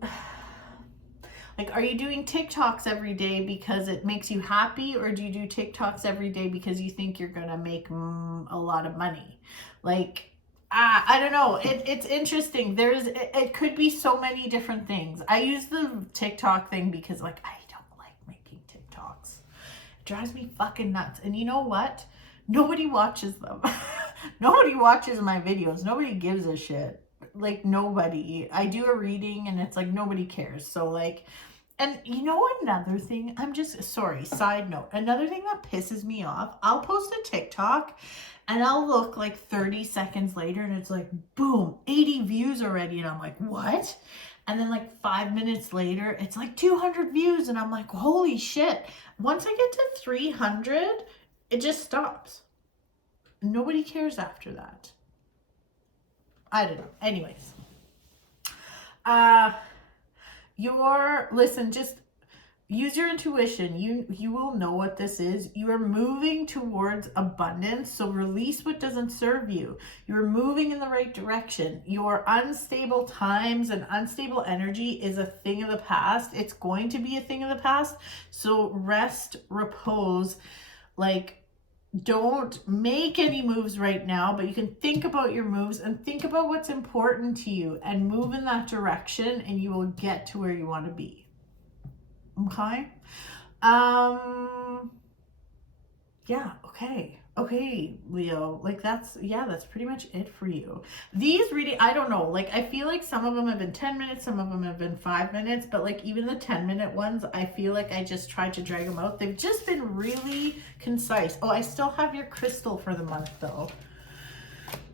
doing TikToks every day because it makes you happy, or do you do TikToks every day because you think you're gonna make a lot of money? Like, I don't know. It's interesting. It could be so many different things. I use the TikTok thing because like I don't like making TikToks. It drives me fucking nuts. And you know what? Nobody watches them. Nobody watches my videos. Nobody gives a shit. Like nobody. I do a reading and it's like nobody cares. So like, and you know another thing, I'm just sorry, side note, another thing that pisses me off, I'll post a TikTok and I'll look like 30 seconds later and it's like boom, 80 views already, and I'm like, what? And then like 5 minutes later it's like 200 views and I'm like, holy shit. Once I get to 300 it just stops. Nobody cares after that. I don't know. Anyways. Listen, just use your intuition. You will know what this is. You are moving towards abundance. So release what doesn't serve you. You're moving in the right direction. Your unstable times and unstable energy is a thing of the past. It's going to be a thing of the past. So rest, repose, like, don't make any moves right now, but you can think about your moves and think about what's important to you and move in that direction, and you will get to where you want to be. Okay. Yeah, okay, Leo, like that's pretty much it for you. These reading, I don't know, like I feel like some of them have been 10 minutes, some of them have been 5 minutes, but like even the 10-minute ones, I feel like I just tried to drag them out. They've just been really concise. Oh, I still have your crystal for the month though.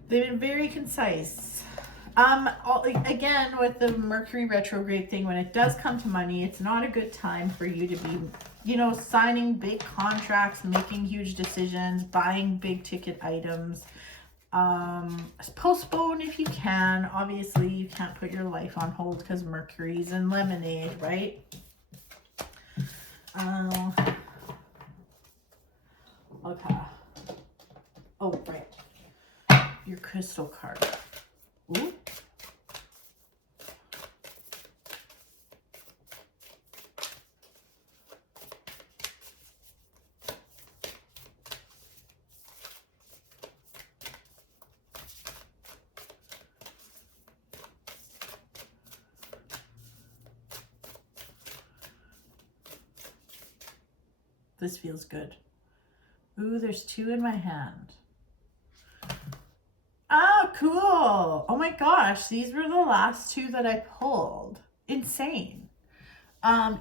They've been very concise. Again, with the Mercury retrograde thing, when it does come to money, it's not a good time for you to be, you know, signing big contracts, making huge decisions, buying big ticket items. Postpone if you can. Obviously, you can't put your life on hold because Mercury's in lemonade, right? Okay. Oh, right. Your crystal card. Ooh. This feels good. Ooh, there's 2 in my hand. Oh, cool. Oh my gosh, these were the last 2 that I pulled. Insane.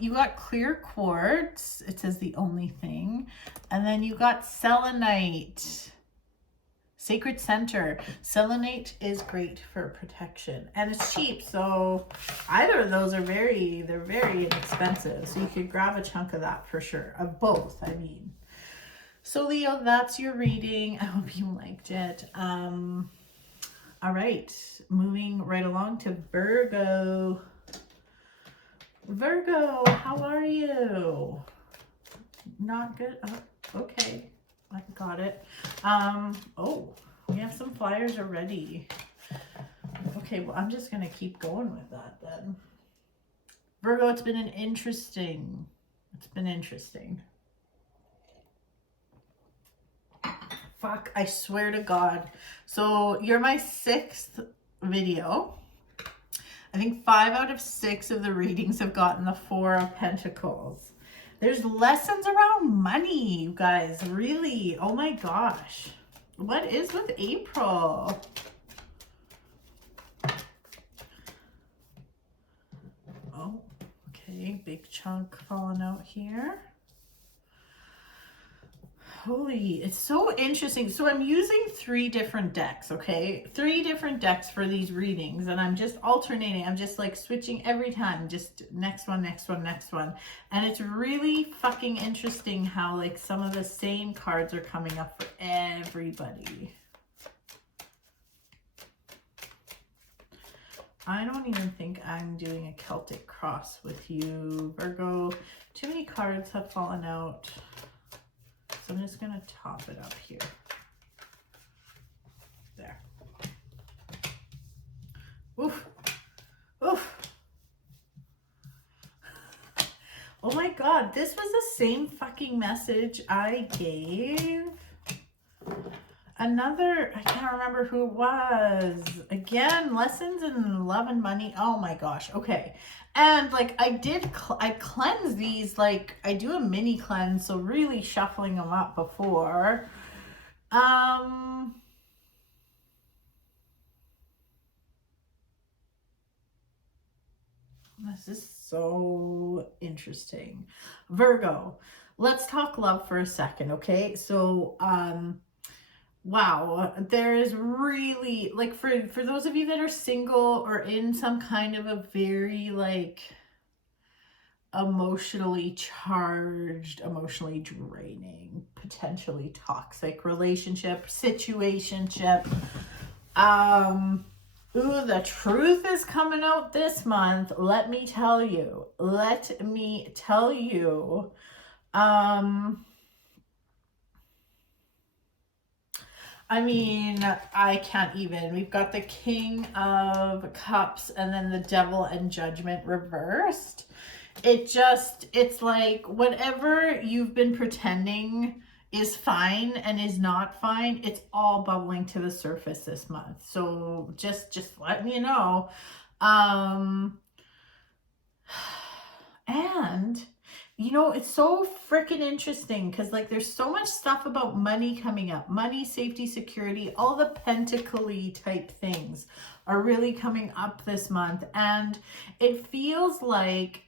You got clear quartz. It says the only thing. And then you got selenite. Sacred center. Selenite is great for protection. And it's cheap, so either of those are very inexpensive. So you could grab a chunk of that for sure. Of both, I mean. So Leo, that's your reading. I hope you liked it. All right, moving right along to Virgo. Virgo, how are you? Not good? Oh, okay, I got it. Oh, we have some flyers already. Okay, well, I'm just gonna keep going with that then. Virgo, it's been interesting. Fuck, I swear to God. So you're my 6th video. I think 5 out of 6 of the readings have gotten the 4 of Pentacles. There's lessons around money, you guys. Really. Oh my gosh. What is with April? Oh, okay. Big chunk falling out here. Holy, it's so interesting. So I'm using 3 different decks, okay? 3 different decks for these readings, and I'm just alternating. I'm just like switching every time, just next one, next one, next one. And it's really fucking interesting how like some of the same cards are coming up for everybody. I don't even think I'm doing a Celtic cross with you, Virgo. Too many cards have fallen out. So I'm just going to top it up here. There. Oof. Oof. Oh my God, this was the same fucking message I gave another, I can't remember who it was. Again, lessons in love and money. Oh my gosh. Okay. And like I cleanse these, like I do a mini cleanse, so really shuffling them up before. This is so interesting. Virgo, let's talk love for a second, okay? So, wow, there is really, like, for those of you that are single or in some kind of a very, like, emotionally charged, emotionally draining, potentially toxic relationship, situationship, ooh, the truth is coming out this month. Let me tell you. I mean, I can't even. We've got the King of Cups and then the Devil and Judgment reversed. It's like whatever you've been pretending is fine and is not fine, it's all bubbling to the surface this month. So just let me know. And you know, it's so freaking interesting because like there's so much stuff about money coming up. Money, safety, security, all the pentacly type things are really coming up this month. And it feels like,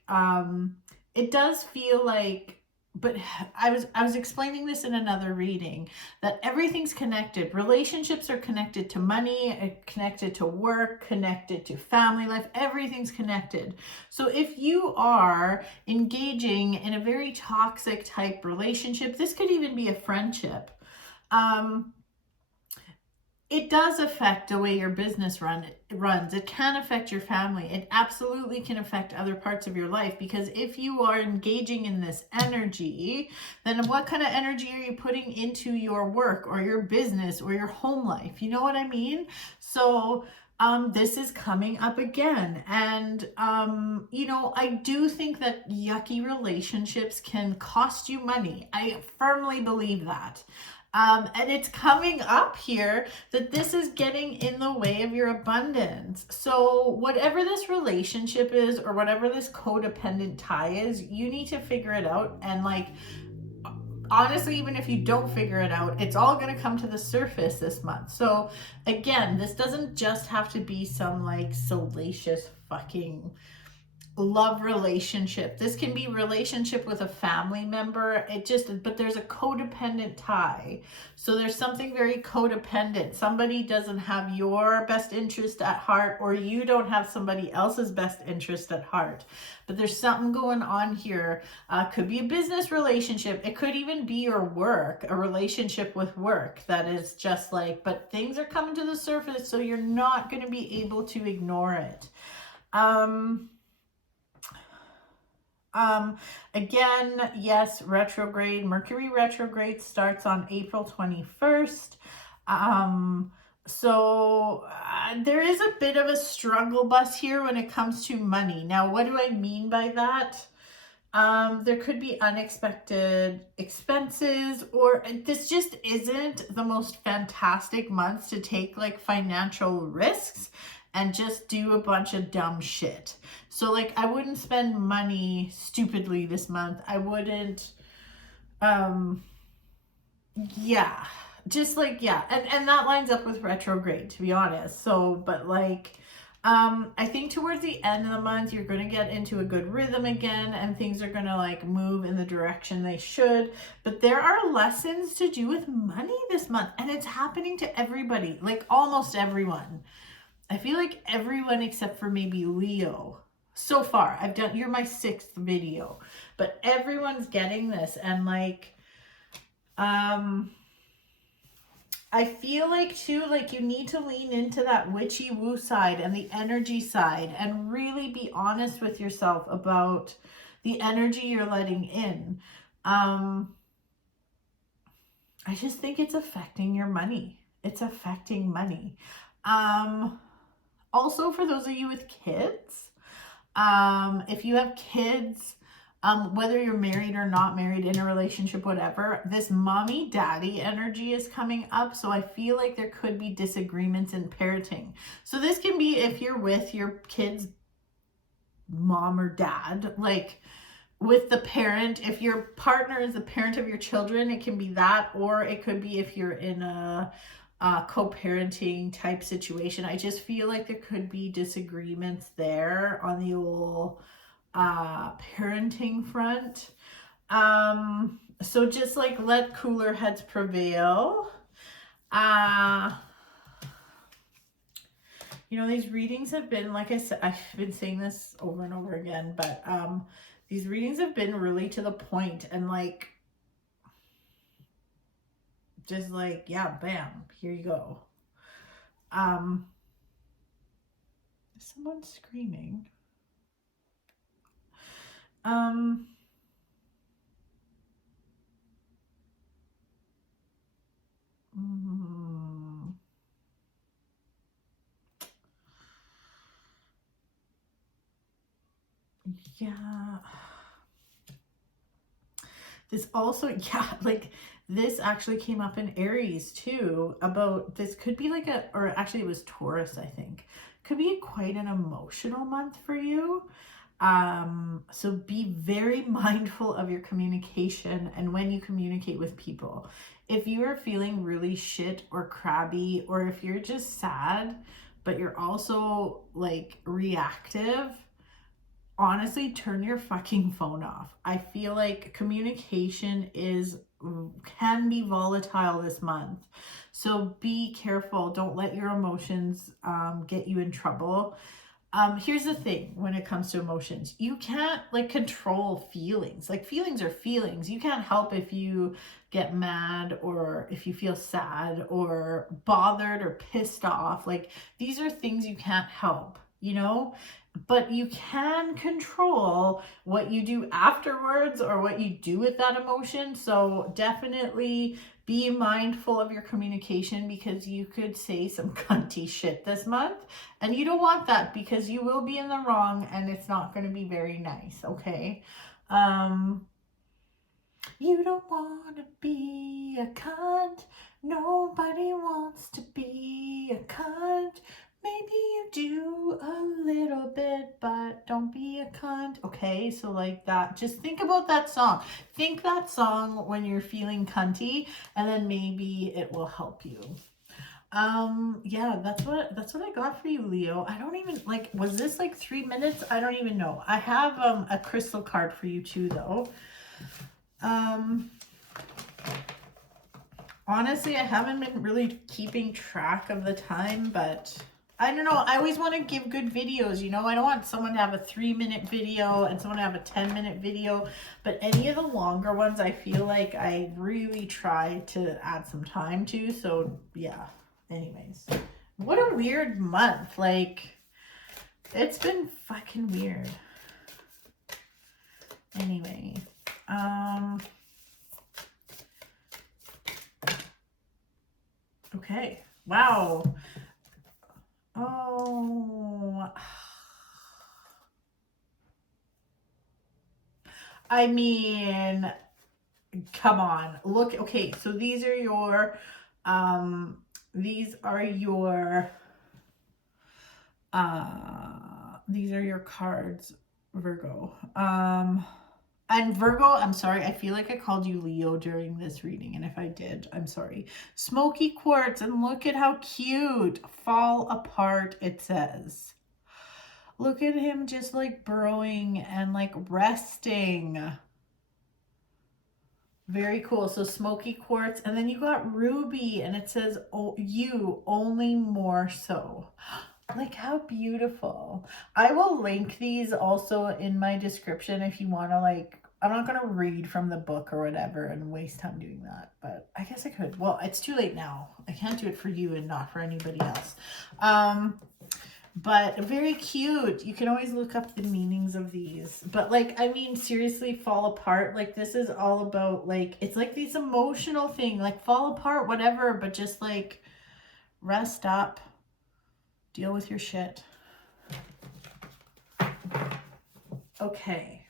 it does feel like, but I was explaining this in another reading, that everything's connected. Relationships are connected to money, connected to work, connected to family life. Everything's connected. So if you are engaging in a very toxic type relationship, this could even be a friendship. It does affect the way your business runs. It can affect your family. It absolutely can affect other parts of your life, because if you are engaging in this energy, then what kind of energy are you putting into your work or your business or your home life? You know what I mean? So this is coming up again. And, you know, I do think that yucky relationships can cost you money. I firmly believe that. And it's coming up here that this is getting in the way of your abundance. So whatever this relationship is, or whatever this codependent tie is, you need to figure it out. And like, honestly, even if you don't figure it out, it's all going to come to the surface this month. So again, this doesn't just have to be some like salacious fucking love relationship. This can be relationship with a family member. But there's a codependent tie. So there's something very codependent. Somebody doesn't have your best interest at heart, or you don't have somebody else's best interest at heart. But there's something going on here. Could be a business relationship. It could even be your work, a relationship with work that is just like, but things are coming to the surface, so you're not going to be able to ignore it. Again, yes, retrograde, Mercury retrograde starts on April 21st. So there is a bit of a struggle bus here when it comes to money. Now, what do I mean by that? There could be unexpected expenses, or this just isn't the most fantastic month to take like financial risks and just do a bunch of dumb shit. So like, I wouldn't spend money stupidly this month. I wouldn't, yeah, just like, yeah. And that lines up with retrograde, to be honest. So, but like, I think towards the end of the month, you're going to get into a good rhythm again, and things are going to like move in the direction they should. But there are lessons to do with money this month, and it's happening to everybody, like almost everyone. I feel like everyone except for maybe Leo. So far, you're my 6th video, but everyone's getting this. And like, I feel like too, like you need to lean into that witchy woo side and the energy side, and really be honest with yourself about the energy you're letting in. I just think it's affecting your money. It's affecting money. Also, for those of you with kids, if you have kids, whether you're married or not married, in a relationship, whatever, this mommy daddy energy is coming up. So I feel like there could be disagreements in parenting. So this can be if you're with your kid's mom or dad, like with the parent. If your partner is the parent of your children, it can be that, or it could be if you're in a co-parenting type situation. I just feel like there could be disagreements there on the old parenting front. So just like let cooler heads prevail. You know, these readings have been, like I said, I've been saying this over and over again, but these readings have been really to the point, and like, just like, yeah, bam, here you go. Someone's screaming. Yeah. This also, yeah, like this actually came up in Aries too, about this could be like or actually it was Taurus, I think. Could be quite an emotional month for you. So be very mindful of your communication and when you communicate with people. If you are feeling really shit or crabby, or if you're just sad, but you're also like reactive, honestly, turn your fucking phone off. I feel like communication can be volatile this month. So be careful. Don't let your emotions get you in trouble. Here's the thing when it comes to emotions. You can't like control feelings. Like feelings are feelings. You can't help if you get mad or if you feel sad or bothered or pissed off. Like these are things you can't help, you know? But you can control what you do afterwards or what you do with that emotion. So definitely be mindful of your communication, because you could say some cunty shit this month and you don't want that, because you will be in the wrong and it's not going to be very nice. Okay. You don't want to be a cunt. Nobody wants to be a cunt. Maybe you do a little bit, but don't be a cunt. Okay, so like that. Just think about that song. Think that song when you're feeling cunty, and then maybe it will help you. Yeah, that's what I got for you, Leo. I don't even like, was this like 3 minutes? I don't even know. I have a crystal card for you too though. Honestly, I haven't been really keeping track of the time, but I don't know. I always want to give good videos, you know. I don't want someone to have a 3-minute video and someone to have a 10-minute video, but any of the longer ones, I feel like I really try to add some time to. So yeah, anyways, what a weird month. Like, it's been fucking weird. Anyway, okay. Wow. Oh, I mean, come on. Look, okay, so these are your cards, Virgo. And Virgo, I'm sorry, I feel like I called you Leo during this reading, and if I did, I'm sorry. Smoky quartz, and look at how cute. Fall apart, it says. Look at him just like burrowing and like resting. Very cool. So smoky quartz, and then you got ruby, and it says, oh, you only more so. Like, how beautiful. I will link these also in my description if you want to, like, I'm not going to read from the book or whatever and waste time doing that, but I guess I could. Well, it's too late now. I can't do it for you and not for anybody else. But very cute. You can always look up the meanings of these. But like, I mean, seriously, fall apart. Like, this is all about, like, it's like this emotional thing. Like, fall apart, whatever. But just like, rest up. Deal with your shit. Okay.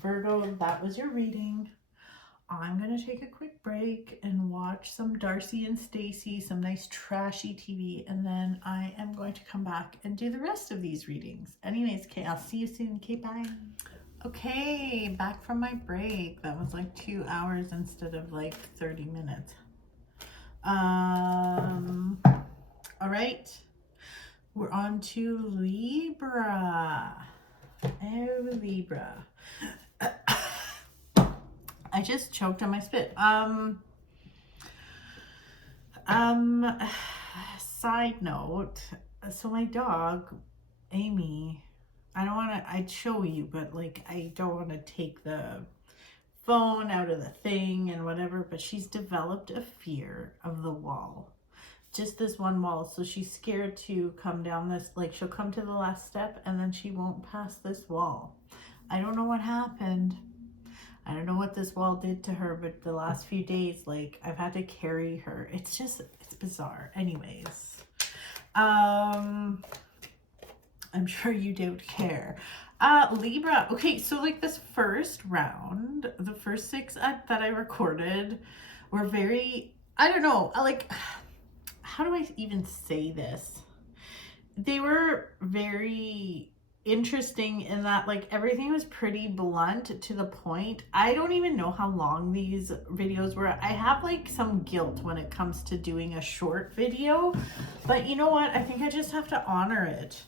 Virgo, that was your reading. I'm going to take a quick break and watch some Darcy and Stacy, some nice trashy TV, and then I am going to come back and do the rest of these readings. Anyways, okay, I'll see you soon. Okay, bye. Okay, back from my break. That was like 2 hours instead of like 30 minutes. All right, we're on to Libra. Oh, Libra. I just choked on my spit. Side note, so my dog, Amy, I'd show you, but like, I don't want to take the phone out of the thing and whatever, but she's developed a fear of the wall. Just this one wall. So she's scared to come down this, like, she'll come to the last step and then she won't pass this wall. I don't know what happened. I don't know what this wall did to her, but the last few days, like, I've had to carry her. It's bizarre. Anyways, I'm sure you don't care. Libra. Okay, so like this first round, the first 6 that I recorded were very, I don't know, like, how do I even say this? They were very interesting in that like everything was pretty blunt to the point. I don't even know how long these videos were. I have like some guilt when it comes to doing a short video, but you know what? I think I just have to honor it.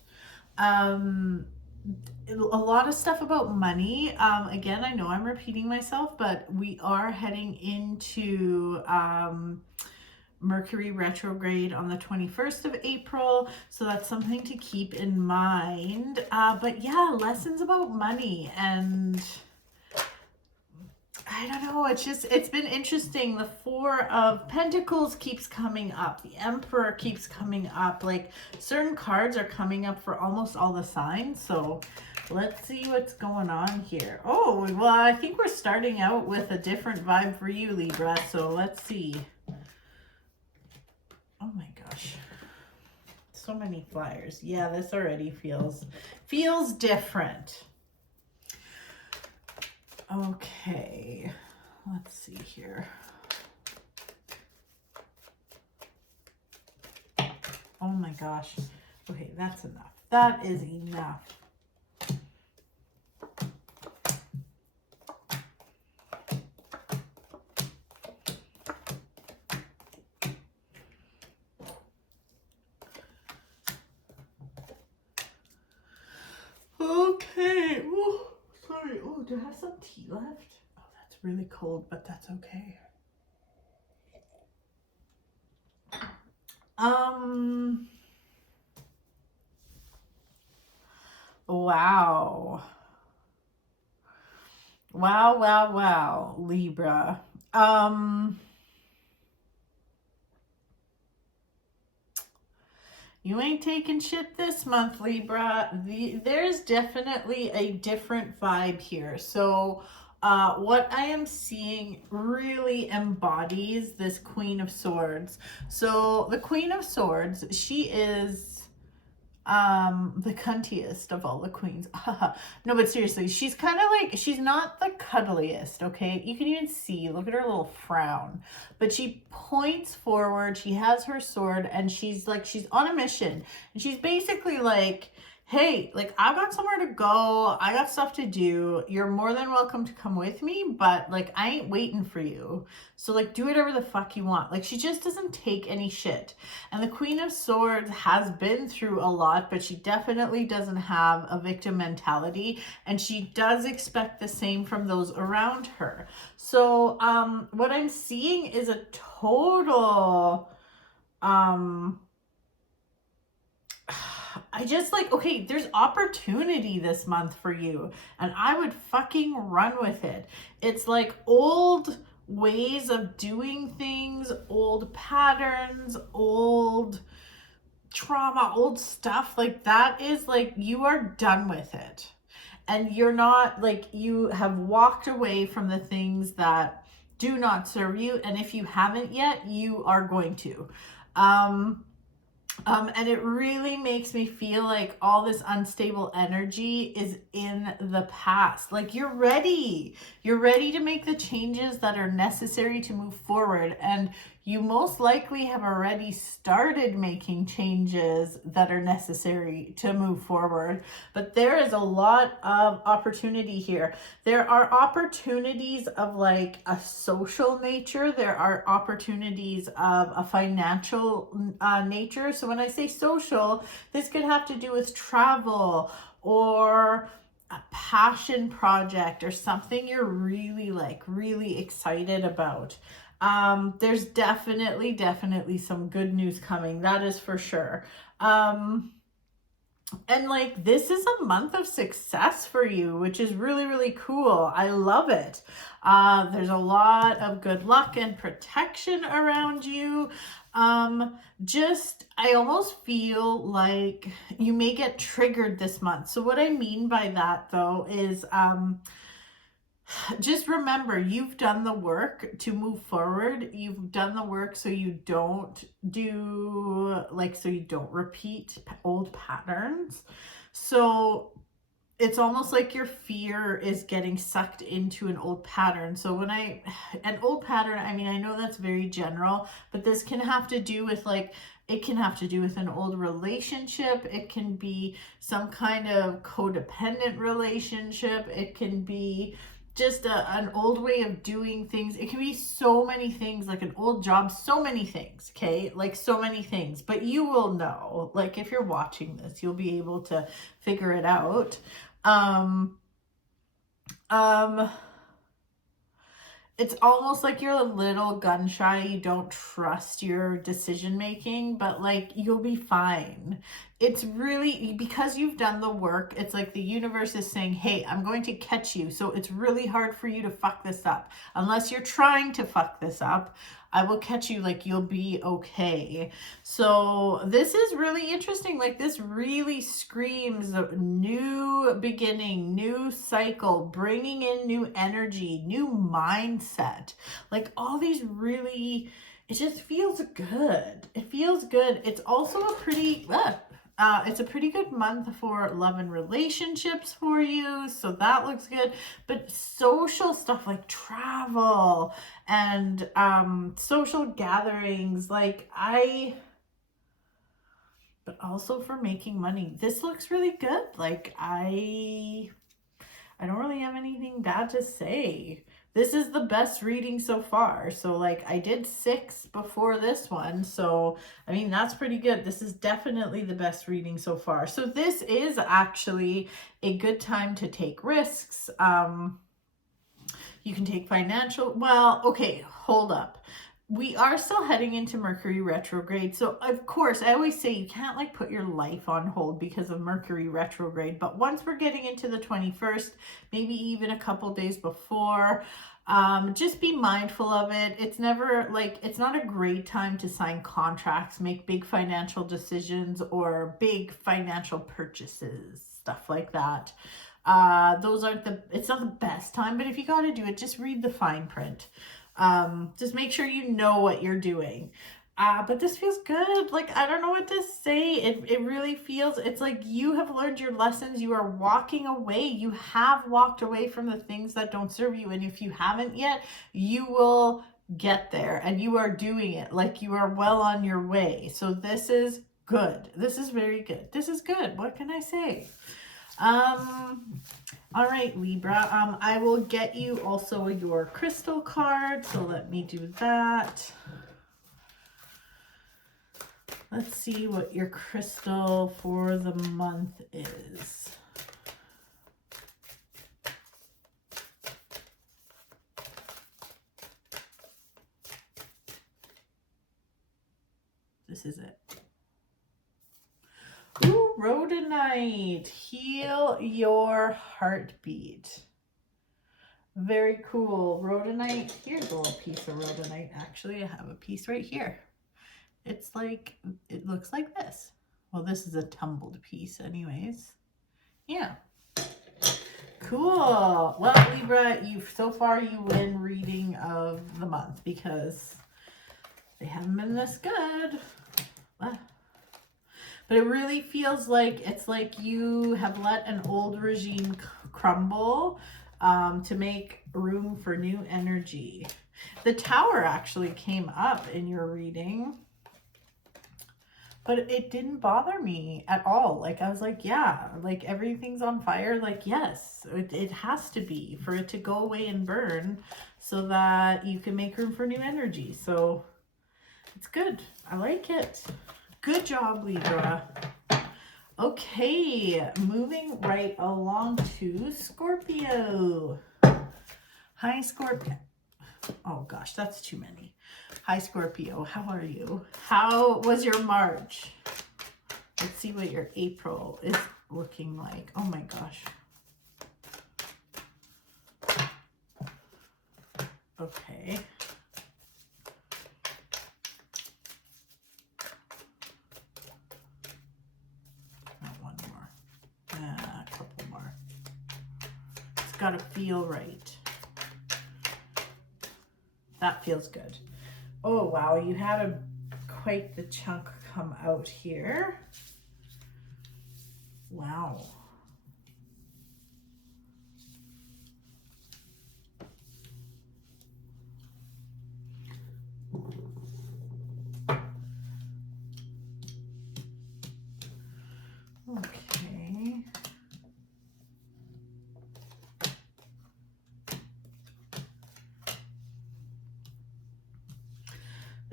A lot of stuff about money. Again, I know I'm repeating myself, but we are heading into Mercury retrograde on the 21st of April. So that's something to keep in mind. But yeah, lessons about money, and I don't know, it's been interesting. The Four of Pentacles keeps coming up. The Emperor keeps coming up. Like certain cards are coming up for almost all the signs. So let's see what's going on here. Oh, well, I think we're starting out with a different vibe for you, Libra. So let's see. Oh my gosh. So many flyers. Yeah, this already feels different. Okay, let's see here. Oh my gosh. Okay, that's enough. That is enough. Okay. Ooh, sorry. Oh, do I have some tea left? Oh, that's really cold, but that's okay. Wow. Wow, Libra. You ain't taking shit this month, Libra. There's definitely a different vibe here. So what I am seeing really embodies this Queen of Swords. So the Queen of Swords, she is the cuntiest of all the queens. No, but seriously, she's kind of like, she's not the cuddliest, okay? You can even see, look at her little frown, but she points forward, she has her sword, and she's like, she's on a mission, and she's basically like, hey, like, I've got somewhere to go, I got stuff to do, you're more than welcome to come with me, but like, I ain't waiting for you, so like, do whatever the fuck you want. Like, she just doesn't take any shit. And the Queen of Swords has been through a lot, but she definitely doesn't have a victim mentality, and she does expect the same from those around her. So what I'm seeing is a total I just like, okay, there's opportunity this month for you, and I would fucking run with it. It's like old ways of doing things, old patterns, old trauma, old stuff like that is like, you are done with it. And you're not like, you have walked away from the things that do not serve you. And if you haven't yet, you are going to. And it really makes me feel like all this unstable energy is in the past. Like you're ready to make the changes that are necessary to move forward. And you most likely have already started making changes that are necessary to move forward. But there is a lot of opportunity here. There are opportunities of like a social nature. There are opportunities of a financial nature. So when I say social, this could have to do with travel or a passion project or something you're really excited about. There's definitely some good news coming. That is for sure. And like, this is a month of success for you, which is really cool. I love it. There's a lot of good luck and protection around you. I almost feel like you may get triggered this month. So what I mean by that though is, just remember, you've done the work to move forward. You've done the work so you don't repeat old patterns. So it's almost like your fear is getting sucked into an old pattern. So an old pattern, I mean, I know that's very general, but this can have to do with like It can have to do with an old relationship. It can be some kind of codependent relationship. It can be just an old way of doing things. It can be so many things, like an old job, so many things, okay? Like so many things. But you will know, like if you're watching this, you'll be able to figure it out. It's almost like you're a little gun shy. You don't trust your decision making, but like you'll be fine. It's really because you've done the work. It's like the universe is saying, hey, I'm going to catch you. So it's really hard for you to fuck this up. Unless you're trying to fuck this up, I will catch you, like you'll be okay. So this is really interesting. Like this really screams a new beginning, new cycle, bringing in new energy, new mindset. Like all these really, it just feels good. It feels good. It's also a pretty, it's a pretty good month for love and relationships for you. So that looks good. But social stuff like travel and social gatherings, but also for making money. This looks really good. Like I don't really have anything bad to say. This is the best reading so far. So like I did 6 before this one. So, I mean, that's pretty good. This is definitely the best reading so far. So this is actually a good time to take risks. You can take financial, well, okay, hold up. We are still heading into Mercury retrograde. So of course, I always say you can't like put your life on hold because of Mercury retrograde. But once we're getting into the 21st, maybe even a couple days before, just be mindful of it. It's never like, it's not a great time to sign contracts, make big financial decisions or big financial purchases, stuff like that. Those aren't it's not the best time, but if you got to do it, just read the fine print. Just make sure you know what you're doing. But this feels good. Like, I don't know what to say. It really feels, it's like you have learned your lessons. You are walking away. You have walked away from the things that don't serve you. And if you haven't yet, you will get there and you are doing it. Like you are well on your way. So this is good. This is very good. This is good. What can I say? All right, Libra, I will get you also your crystal card. So let me do that. Let's see what your crystal for the month is. This is it. Ooh, rhodonite. Heal your heartbeat. Very cool. Rhodonite. Here's a little piece of rhodonite. Actually, I have a piece right here. It's like, it looks like this. Well, this is a tumbled piece anyways. Yeah. Cool. Well, Libra, so far you win reading of the month because they haven't been this good. But it really feels like it's like you have let an old regime crumble to make room for new energy. The Tower actually came up in your reading, but it didn't bother me at all. Like, I was like, yeah, like everything's on fire. Like, yes, it has to be for it to go away and burn so that you can make room for new energy. So it's good. I like it. Good job, Libra. Okay, moving right along to Scorpio. Hi, Scorpio. Oh gosh, that's too many. Hi, Scorpio. How are you? How was your March? Let's see what your April is looking like. Oh my gosh. Okay. A couple more. It's got to feel right. That feels good. Oh, wow. You had quite the chunk come out here. Wow.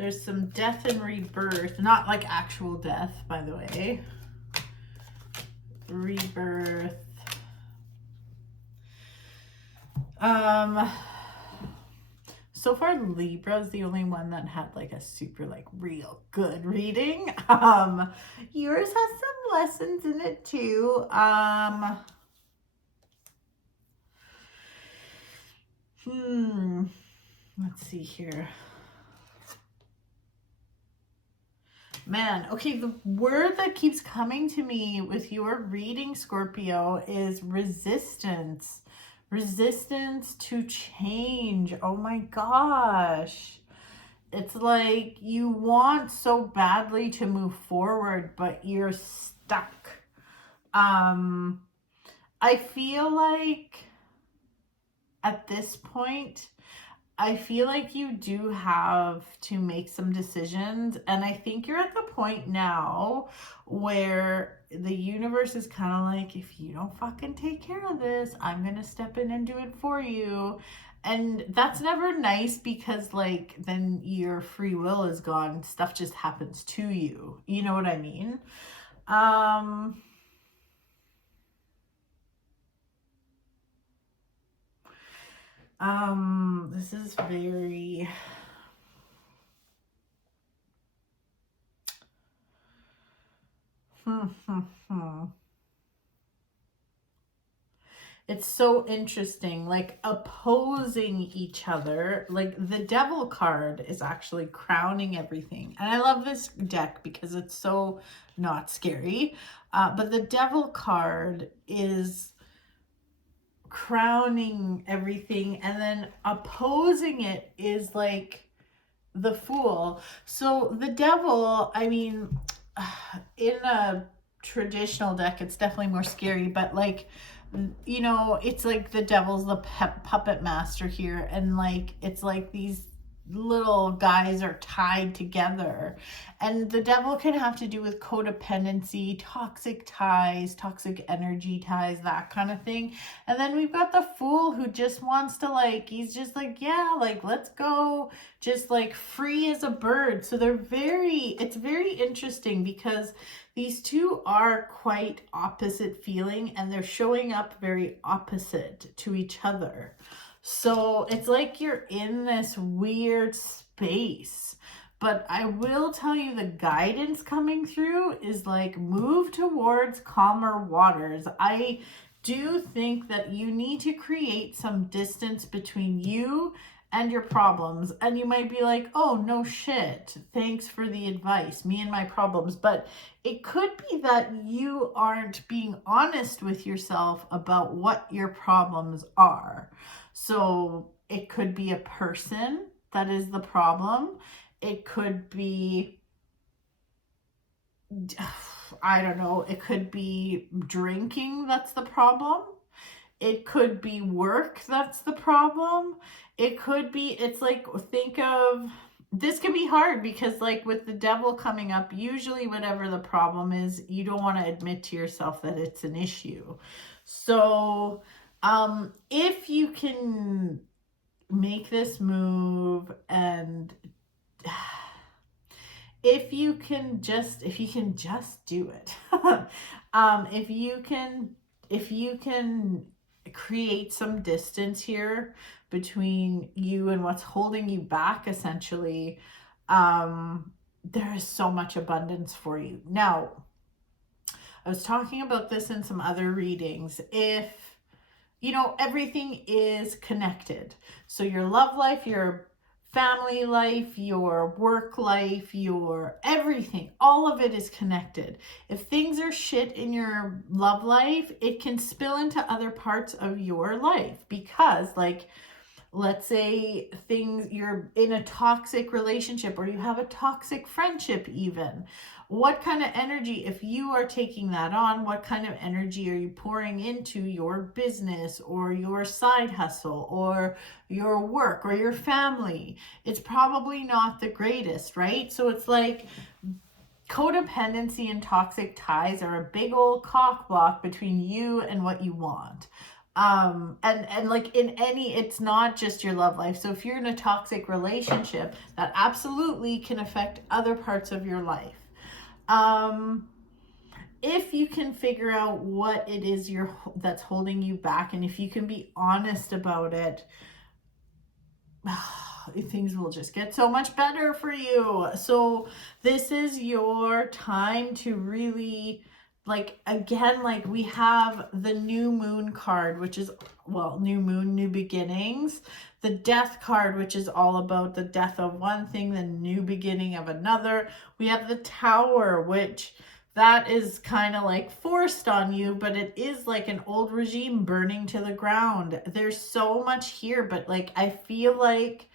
There's some death and rebirth, not like actual death, by the way. Rebirth. So far Libra is the only one that had like a super like real good reading. Yours has some lessons in it too. Let's see here. Man, okay, the word that keeps coming to me with your reading, Scorpio, is resistance. Resistance to change. Oh my gosh. It's like you want so badly to move forward, but you're stuck. I feel like at this point, I feel like you do have to make some decisions, and I think you're at the point now where the universe is kind of like, if you don't fucking take care of this, I'm gonna step in and do it for you. And that's never nice, because like then your free will is gone, stuff just happens to you, you know what I mean? This is very It's so interesting, like opposing each other. Like the Devil card is actually crowning everything. And I love this deck because it's so not scary. But the Devil card is crowning everything, and then opposing it is like the Fool. So the Devil, I mean, in a traditional deck, it's definitely more scary, but like, you know, it's like the devil's the puppet master here, and like it's like these little guys are tied together, and the devil can have to do with codependency, toxic ties, toxic energy ties, that kind of thing. And then we've got the Fool, who just wants to like, he's just like, yeah, like let's go, just like free as a bird. So it's very interesting, because these two are quite opposite feeling, and they're showing up very opposite to each other. So it's like you're in this weird space. But I will tell you, the guidance coming through is like, move towards calmer waters. I do think that you need to create some distance between you and your problems. And you might be like, oh, no shit, thanks for the advice, me and my problems. But it could be that you aren't being honest with yourself about what your problems are. So it could be a person that is the problem. It could be, I don't know, it could be drinking that's the problem. It could be work that's the problem. It could be, it's like, think of, this can be hard, because like with the devil coming up, usually whatever the problem is, you don't want to admit to yourself that it's an issue. So if you can make this move, and if you can just do it, if you can create some distance here between you and what's holding you back, essentially, there is so much abundance for you. Now, I was talking about this in some other readings. If, you know, everything is connected. So your love life, your family life, your work life, your everything, all of it is connected. If things are shit in your love life, it can spill into other parts of your life, because like, let's say you're in a toxic relationship, or you have a toxic friendship even. What kind of energy, if you are taking that on, what kind of energy are you pouring into your business, or your side hustle, or your work, or your family? It's probably not the greatest, right? So it's like, codependency and toxic ties are a big old cock block between you and what you want. And like in any, it's not just your love life. So if you're in a toxic relationship, that absolutely can affect other parts of your life. If you can figure out what it is that's holding you back, and if you can be honest about it, things will just get so much better for you. So this is your time to really, like, again, like we have the new moon card, which is, well, new moon, new beginnings. The death card, which is all about the death of one thing, the new beginning of another. We have the Tower, which that is kind of like forced on you, but it is like an old regime burning to the ground. There's so much here, but like I feel like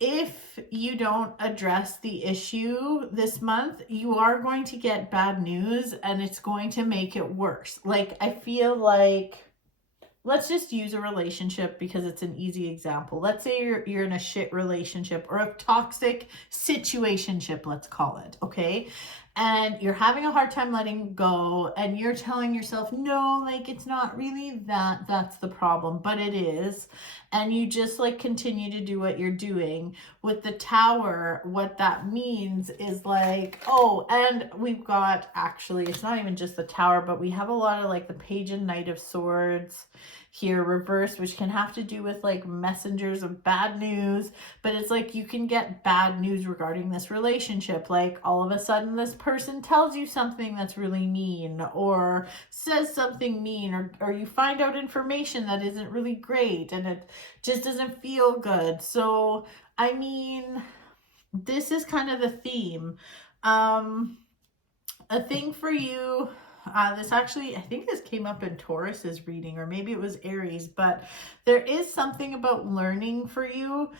if you don't address the issue this month, you are going to get bad news and it's going to make it worse. Like I feel like, let's just use a relationship because it's an easy example. Let's say you're in a shit relationship or a toxic situationship, let's call it, okay? And you're having a hard time letting go and you're telling yourself, no, like it's not really that's the problem, but it is. And you just like continue to do what you're doing. With the Tower, what that means is like, oh, and we've got, actually, it's not even just the Tower, but we have a lot of like the Page and Knight of Swords here reversed, which can have to do with like messengers of bad news. But it's like you can get bad news regarding this relationship. Like all of a sudden this person tells you something that's really mean or says something mean, or you find out information that isn't really great and it just doesn't feel good. So I mean, this is kind of the theme. A thing for you, this actually, I think this came up in Taurus's reading, or maybe it was Aries, but there is something about learning for you.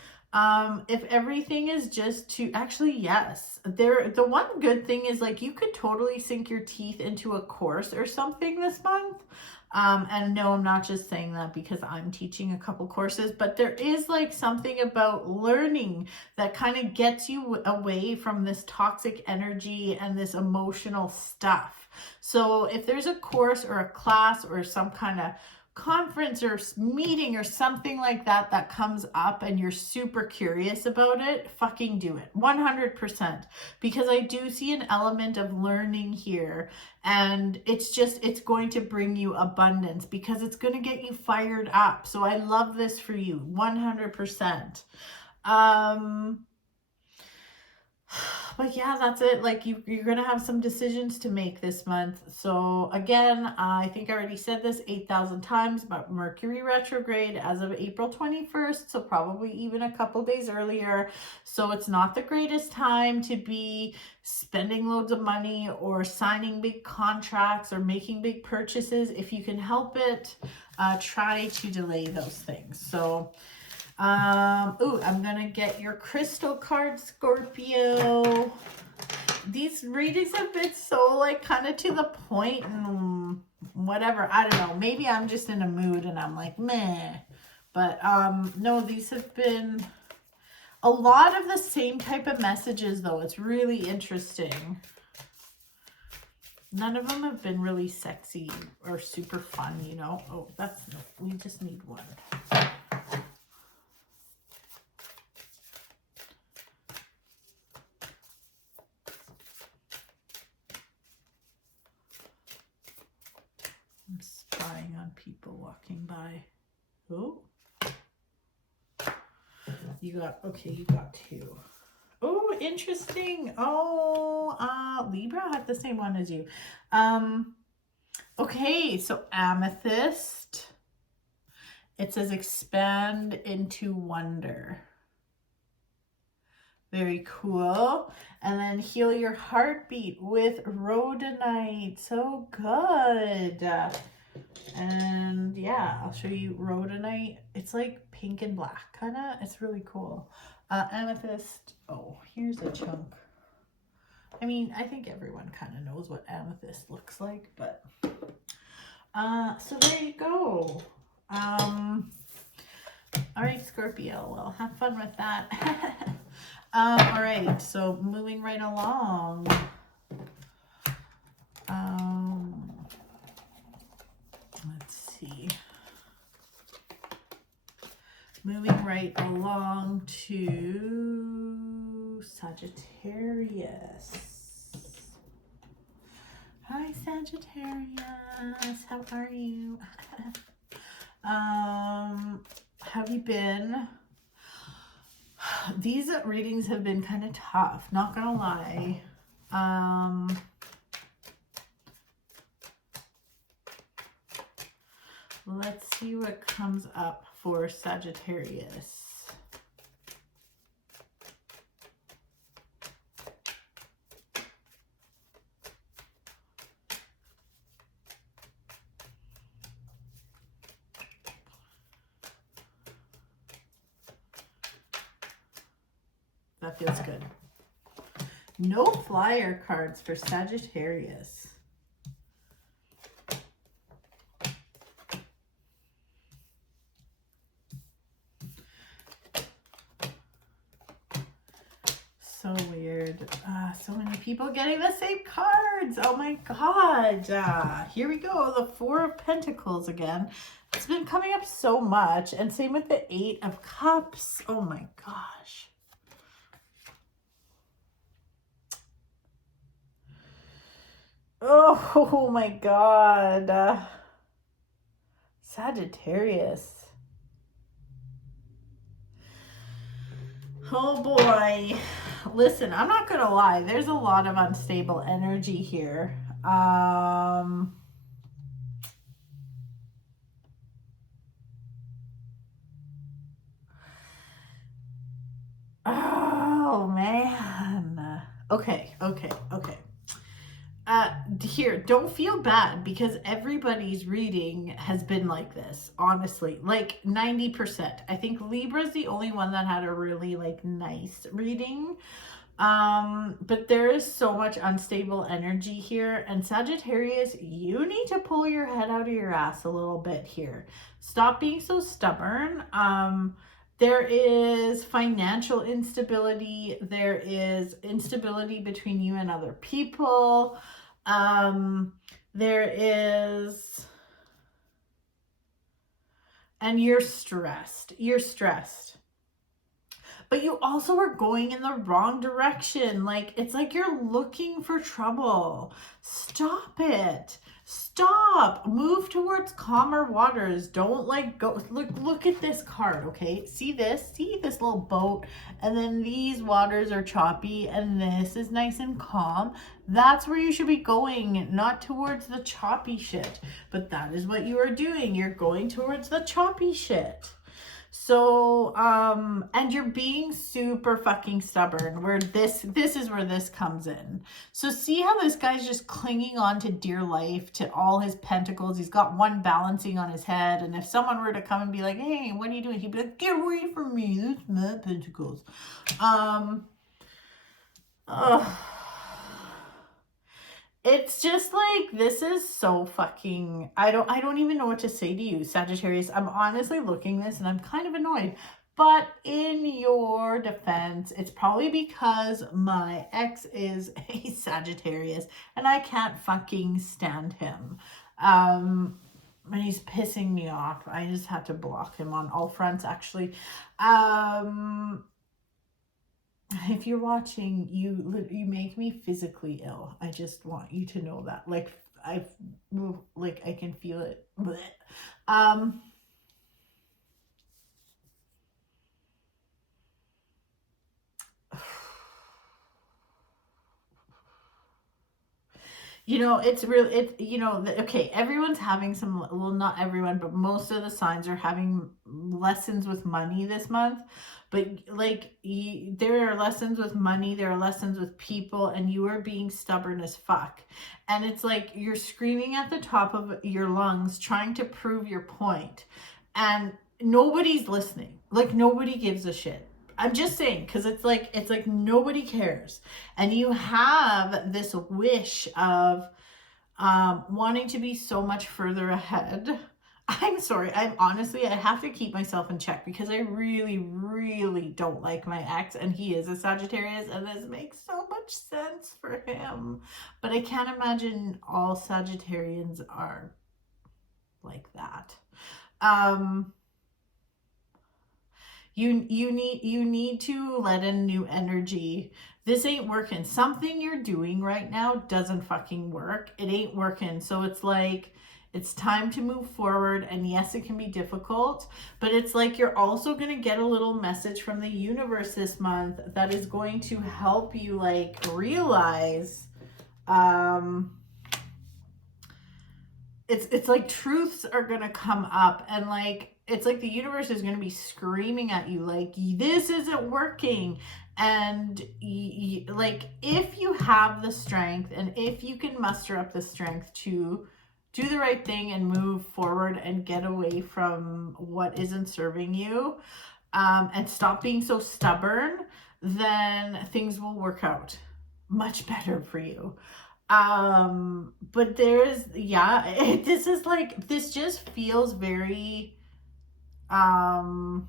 If everything is just to, actually, yes, the one good thing is like you could totally sink your teeth into a course or something this month. And no, I'm not just saying that because I'm teaching a couple courses, but there is like something about learning that kind of gets you away from this toxic energy and this emotional stuff. So if there's a course or a class or some kind of conference or meeting or something like that that comes up and you're super curious about it, fucking do it 100%, because I do see an element of learning here, and it's going to bring you abundance because it's going to get you fired up. So I love this for you 100%. But yeah, that's it. Like you're going to have some decisions to make this month. So again, I think I already said this 8,000 times, but Mercury retrograde as of April 21st. So probably even a couple days earlier. So it's not the greatest time to be spending loads of money or signing big contracts or making big purchases. If you can help it, try to delay those things. So I'm gonna get your crystal card, Scorpio. These readings have been so like kind of to the point and whatever. I don't know. Maybe I'm just in a mood and I'm like, meh. But no, these have been a lot of the same type of messages though. It's really interesting. None of them have been really sexy or super fun, you know. Oh, we just need one. I'm spying on people walking by. Oh, you got two. Oh, interesting. Oh, Libra had the same one as you. Okay, so amethyst. It says expand into wonder. Very cool. And then heal your heartbeat with rhodonite. So good. And yeah, I'll show you rhodonite. It's like pink and black kind of. It's really cool. Amethyst. Oh, here's a chunk. I mean, I think everyone kind of knows what amethyst looks like, but so there you go. All right, Scorpio. Well, have fun with that. All right, so moving right along. Let's see. Moving right along to Sagittarius. Hi, Sagittarius. How are you? Have you been? These readings have been kind of tough, not gonna lie. Let's see what comes up for Sagittarius. That feels good. No flyer cards for Sagittarius. So weird. So many people getting the same cards. Oh my god. Here we go. The Four of Pentacles again. It's been coming up so much. And same with the Eight of Cups. Oh my gosh. Oh my god. Sagittarius. Oh boy. Listen, I'm not gonna lie. There's a lot of unstable energy here. Oh man. Okay. Here, don't feel bad because everybody's reading has been like this, honestly, like 90%. I think Libra's the only one that had a really like nice reading. But there is so much unstable energy here, and Sagittarius, you need to pull your head out of your ass a little bit here. Stop being so stubborn. There is financial instability. There is instability between you and other people. There is, and you're stressed. But you also are going in the wrong direction. Like, it's like you're looking for trouble. Stop it. Stop. Move towards calmer waters. Don't like go. Look at this card, okay? See this? See this little boat? And then these waters are choppy and this is nice and calm. That's where you should be going, not towards the choppy shit. But that is what you are doing. You're going towards the choppy shit. So, and you're being super fucking stubborn, where this is where this comes in. So see how this guy's just clinging on to dear life, to all his pentacles. He's got one balancing on his head. And if someone were to come and be like, hey, what are you doing? He'd be like, get away from me. That's my pentacles. It's just like, this is so fucking, I don't even know what to say to you, Sagittarius. I'm honestly looking this and I'm kind of annoyed. But in your defense, it's probably because my ex is a Sagittarius and I can't fucking stand him. And he's pissing me off. I just have to block him on all fronts, actually. If you're watching, you make me physically ill. I just want you to know that. Like, I can feel it. You know, okay, everyone's having some, well, not everyone, but most of the signs are having lessons with money this month. But like, there are lessons with money, there are lessons with people, and you are being stubborn as fuck. And it's like you're screaming at the top of your lungs, trying to prove your point. And nobody's listening. Like, nobody gives a shit. I'm just saying, because it's like nobody cares. And you have this wish of wanting to be so much further ahead. I'm sorry. I have to keep myself in check because I really, really don't like my ex, and he is a Sagittarius, and this makes so much sense for him. But I can't imagine all Sagittarians are like that. You need to let in new energy. This ain't working. Something you're doing right now doesn't fucking work. It ain't working. So it's like, it's time to move forward. And yes, it can be difficult, but it's like you're also going to get a little message from the universe this month that is going to help you like realize, it's like truths are going to come up, and like, it's like the universe is going to be screaming at you like, this isn't working. And like, if you have the strength and if you can muster up the strength to do the right thing and move forward and get away from what isn't serving you, and stop being so stubborn, then things will work out much better for you. But there's, yeah, this is like, this just feels very, how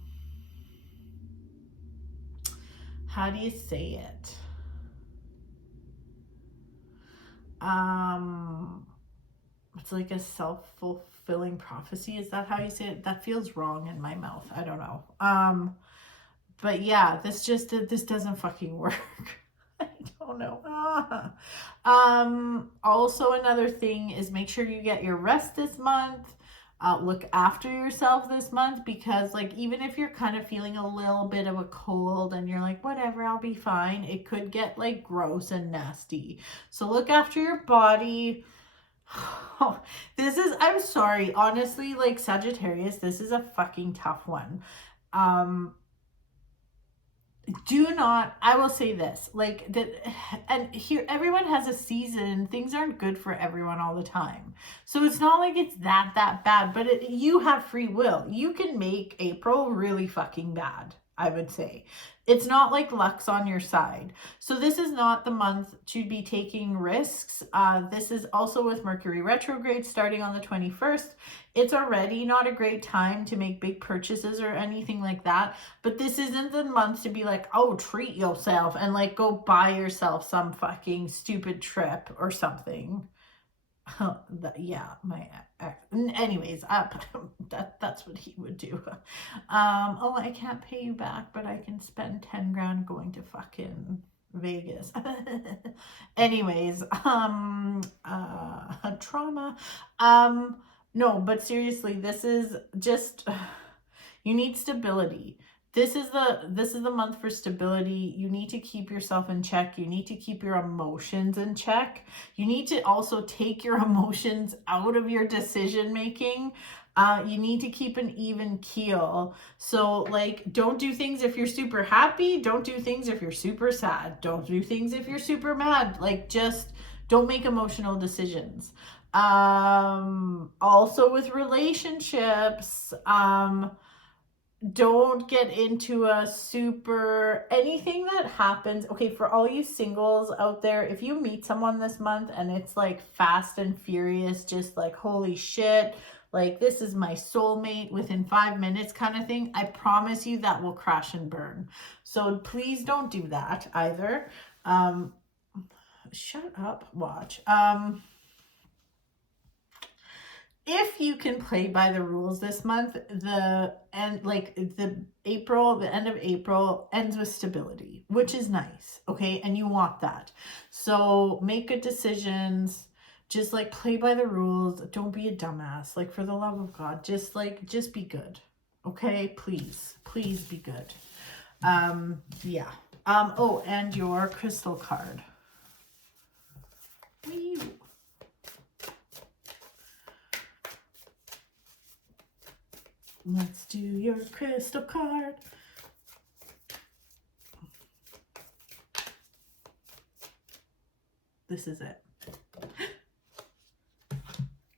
do you say it? It's like a self-fulfilling prophecy. Is that how you say it? That feels wrong in my mouth. I don't know. But yeah, this doesn't fucking work. I don't know. Also another thing is make sure you get your rest this month. Look after yourself this month, because like, even if you're kind of feeling a little bit of a cold and you're like, whatever, I'll be fine, it could get like gross and nasty. So look after your body. This is, I'm sorry, honestly, like Sagittarius, this is a fucking tough one. Do not, I will say this, like that, and here, everyone has a season. Things aren't good for everyone all the time. So it's not like it's that bad, but you have free will. You can make April really fucking bad, I would say. It's not like luck's on your side. So this is not the month to be taking risks. This is also with Mercury retrograde starting on the 21st. It's already not a great time to make big purchases or anything like that. But this isn't the month to be like, oh, treat yourself and like go buy yourself some fucking stupid trip or something. Yeah, my ex. Anyways, that's what he would do. Oh, I can't pay you back, but I can spend 10 grand going to fucking Vegas. Anyways, trauma. No, but seriously, this is just, you need stability. This is the month for stability. You need to keep yourself in check. You need to keep your emotions in check. You need to also take your emotions out of your decision making. You need to keep an even keel. So like, don't do things if you're super happy. Don't do things if you're super sad. Don't do things if you're super mad. Like, just don't make emotional decisions. Also with relationships, don't get into a super, anything that happens. Okay, for all you singles out there, if you meet someone this month and it's like fast and furious, just like, holy shit, like this is my soulmate within 5 minutes kind of thing, I promise you that will crash and burn. So please don't do that either. Shut up, watch. If you can play by the rules this month, the end of April ends with stability, which is nice, okay? And you want that. So make good decisions. Just like play by the rules. Don't be a dumbass. Like, for the love of God, just be good, okay? Please be good. Yeah. Oh, and your crystal card. Wee. Let's do your crystal card. This is it.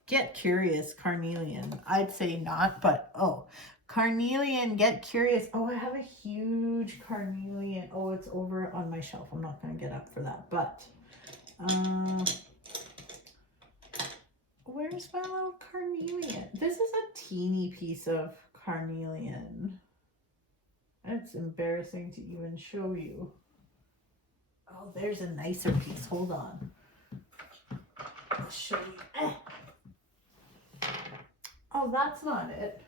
Get curious, carnelian. I'd say not, but oh, carnelian, get curious. Oh, I have a huge carnelian. Oh, it's over on my shelf. I'm not going to get up for that, but where's my little carnelian? This is a teeny piece of carnelian. It's embarrassing to even show you. Oh, there's a nicer piece. Hold on. I'll show you. Oh, that's not it.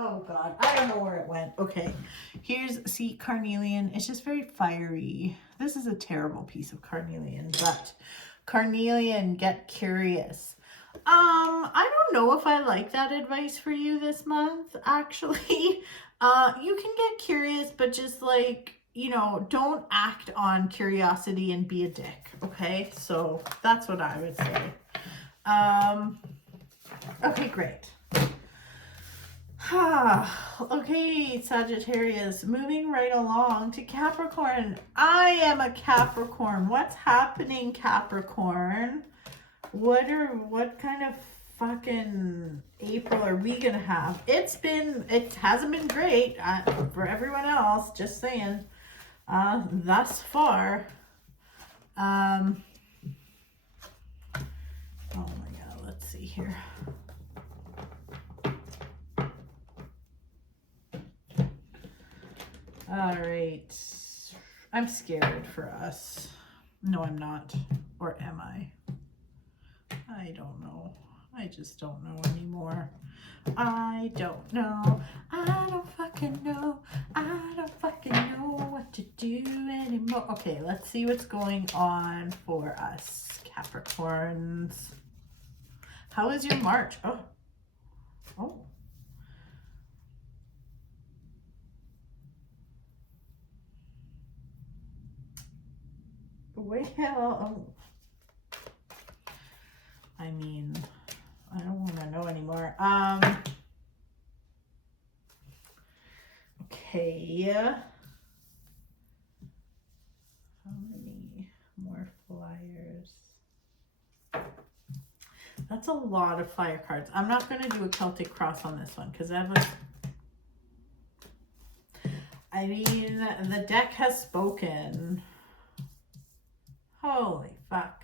Oh God, I don't know where it went. Okay, here's, see, carnelian. It's just very fiery. This is a terrible piece of carnelian, but carnelian, get curious. I don't know if I like that advice for you this month, actually. You can get curious, but just like, you know, don't act on curiosity and be a dick, okay? So that's what I would say. Okay, great. Okay, Sagittarius, moving right along to Capricorn. I am a Capricorn. What's happening, Capricorn? What kind of fucking April are we gonna have? It hasn't been great for everyone else, just saying, thus far. Oh my God, let's see here. All right, I'm scared for us. No, I'm not. Or am I? I don't know. I just don't know anymore. I don't know. I don't fucking know. I don't fucking know what to do anymore. Okay, let's see what's going on for us, Capricorns. How is your March? Oh. Well, I mean, I don't want to know anymore. Okay. How many more flyers? That's a lot of flyer cards. I'm not going to do a Celtic cross on this one because I mean, the deck has spoken. Holy fuck.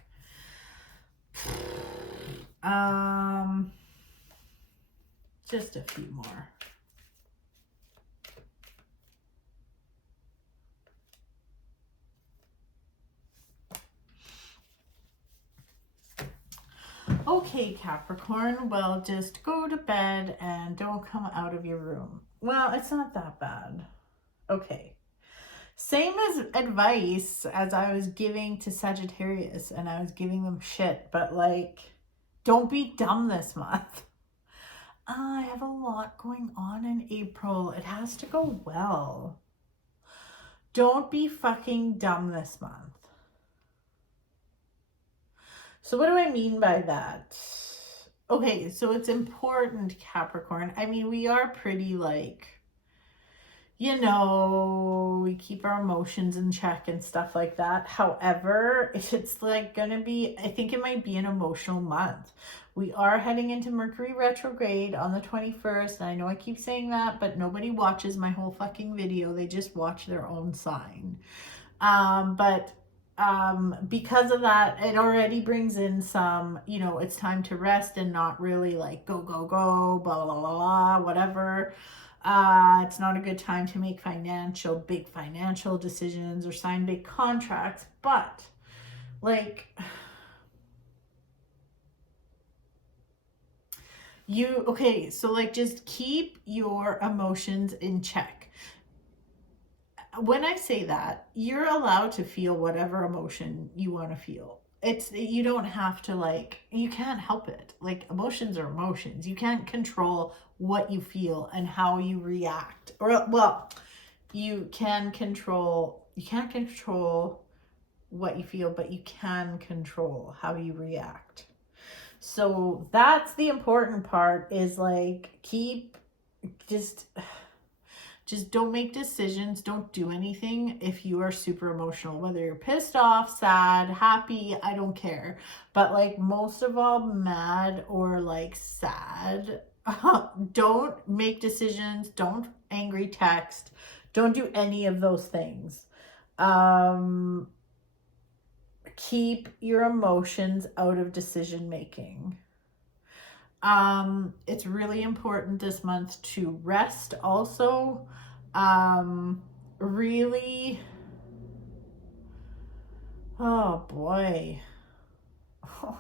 Just a few more. Okay, Capricorn, well, just go to bed and don't come out of your room. Well, it's not that bad. Okay. Same as advice as I was giving to Sagittarius, and I was giving them shit, but like, don't be dumb this month. I have a lot going on in April. It has to go well. Don't be fucking dumb this month. So what do I mean by that? Okay, so it's important, Capricorn. I mean, we are pretty like, you know, we keep our emotions in check and stuff like that. However, it's like gonna be, I think it might be an emotional month. We are heading into Mercury retrograde on the 21st. And I know I keep saying that, but nobody watches my whole fucking video. They just watch their own sign. Because of that, it already brings in some, you know, it's time to rest and not really like go, go, go, blah, blah, blah, blah, whatever. It's not a good time to make big financial decisions or sign big contracts, but like okay, so like just keep your emotions in check. When I say that, you're allowed to feel whatever emotion you want to feel. You don't have to like, you can't help it. Like emotions are emotions. You can't control what you feel and how you react. Or, well, you can't control what you feel, but you can control how you react. So that's the important part, is like, just don't make decisions. Don't do anything if you are super emotional, whether you're pissed off, sad, happy, I don't care. But like most of all, mad or like sad, don't make decisions. Don't angry text. Don't do any of those things. Keep your emotions out of decision making. It's really important this month to rest also. Really, oh boy. I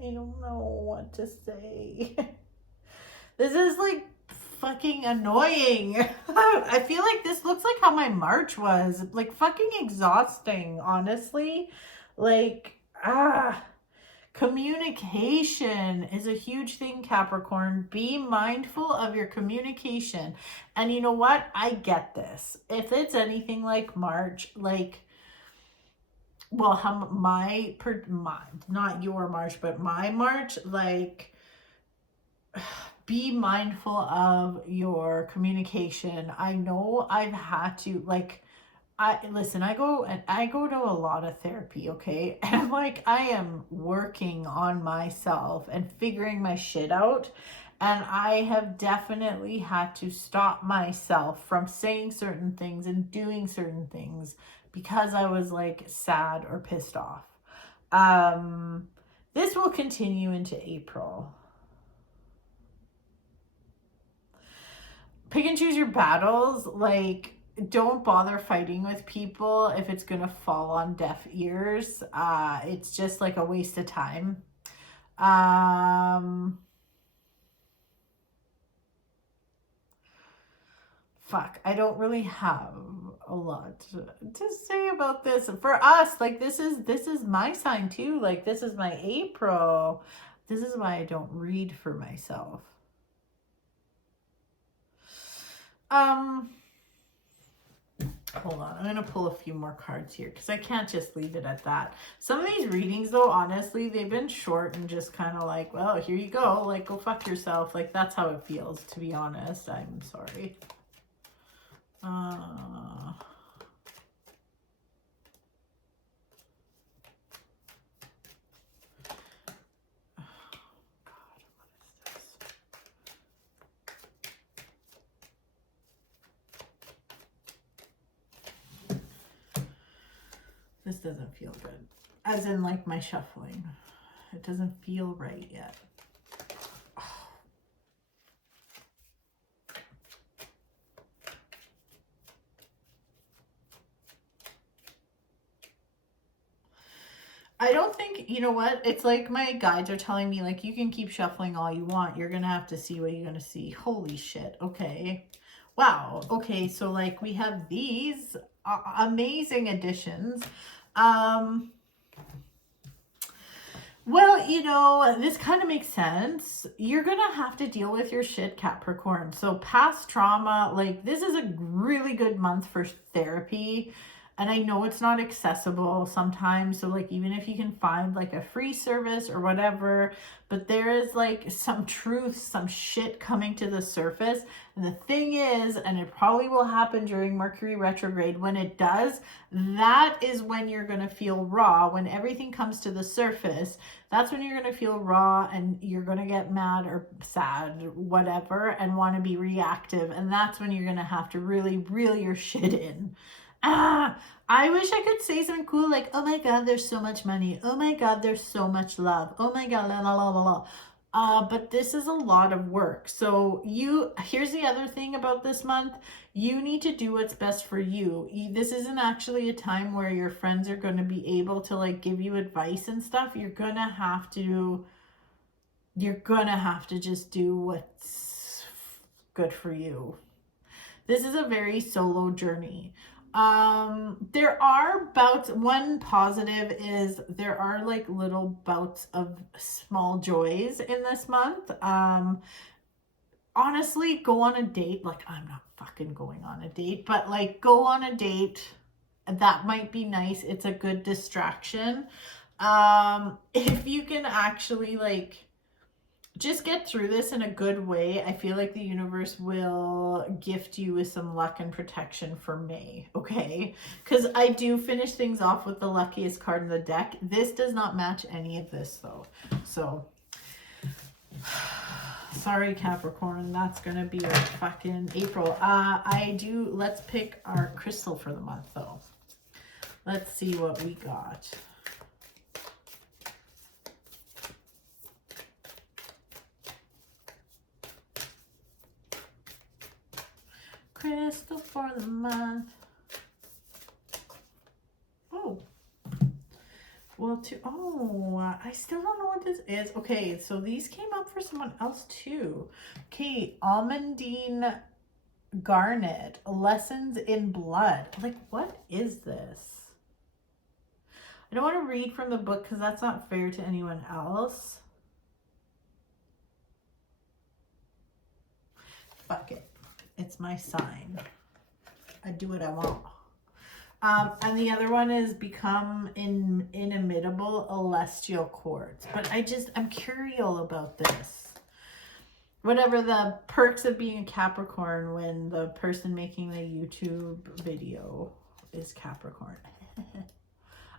don't know what to say. This is like fucking annoying. I feel like this looks like how my March was. Like, fucking exhausting, honestly. Like, communication is a huge thing, Capricorn. Be mindful of your communication. And you know what? I get this. If it's anything like March, like, well, how my not your March, but my March, like, be mindful of your communication. I know I've had to, like, listen, I go to a lot of therapy, okay? And like, I am working on myself and figuring my shit out. And I have definitely had to stop myself from saying certain things and doing certain things because I was like sad or pissed off. This will continue into April. Pick and choose your battles. Like, don't bother fighting with people if it's gonna fall on deaf ears. It's just like a waste of time. Fuck, I don't really have a lot to say about this. For us, like, this is my sign too. Like, this is my April. This is why I don't read for myself. Hold on, I'm going to pull a few more cards here because I can't just leave it at that. Some of these readings, though, honestly, they've been short and just kind of like, well, here you go. Like, go fuck yourself. Like, that's how it feels, to be honest. I'm sorry. This doesn't feel good. As in, like, my shuffling. It doesn't feel right yet. I don't think, you know what? It's like my guides are telling me, like, you can keep shuffling all you want. You're going to have to see what you're going to see. Holy shit. Okay. Wow. Okay. So, like, we have these amazing additions. Well, you know, this kind of makes sense. You're going to have to deal with your shit, Capricorn. So past trauma, like, this is a really good month for therapy. And I know it's not accessible sometimes. So, like, even if you can find like a free service or whatever, but there is like some truth, some shit coming to the surface. And the thing is, and it probably will happen during Mercury retrograde, when it does, that is when you're going to feel raw. When everything comes to the surface, that's when you're going to feel raw and you're going to get mad or sad, whatever, and want to be reactive. And that's when you're going to have to really reel your shit in. I wish I could say something cool like, oh my God, there's so much money. Oh my God, there's so much love. Oh my God, la la la la la. But this is a lot of work. So here's the other thing about this month. You need to do what's best for you. This isn't actually a time where your friends are going to be able to like give you advice and stuff. You're going to have to just do what's good for you. This is a very solo journey. There are bouts. One positive is there are like little bouts of small joys in this month. Honestly, go on a date. Like, I'm not fucking going on a date, but like, go on a date. That might be nice. It's a good distraction. If you can actually like just get through this in a good way, I feel like the universe will gift you with some luck and protection for May, okay? Because I do finish things off with the luckiest card in the deck. This does not match any of this, though. So, sorry, Capricorn. That's going to be our fucking April. Let's pick our crystal for the month, though. Let's see what we got. Crystal for the month. Oh. well, oh, I still don't know what this is. Okay, so these came up for someone else too. Okay, Almondine Garnet, Lessons in Blood. Like, what is this? I don't want to read from the book because that's not fair to anyone else. Fuck it. It's my sign. I do what I want. And the other one is Become Inimitable Celestial Quartz. But I'm curious about this. Whatever the perks of being a Capricorn when the person making the YouTube video is Capricorn.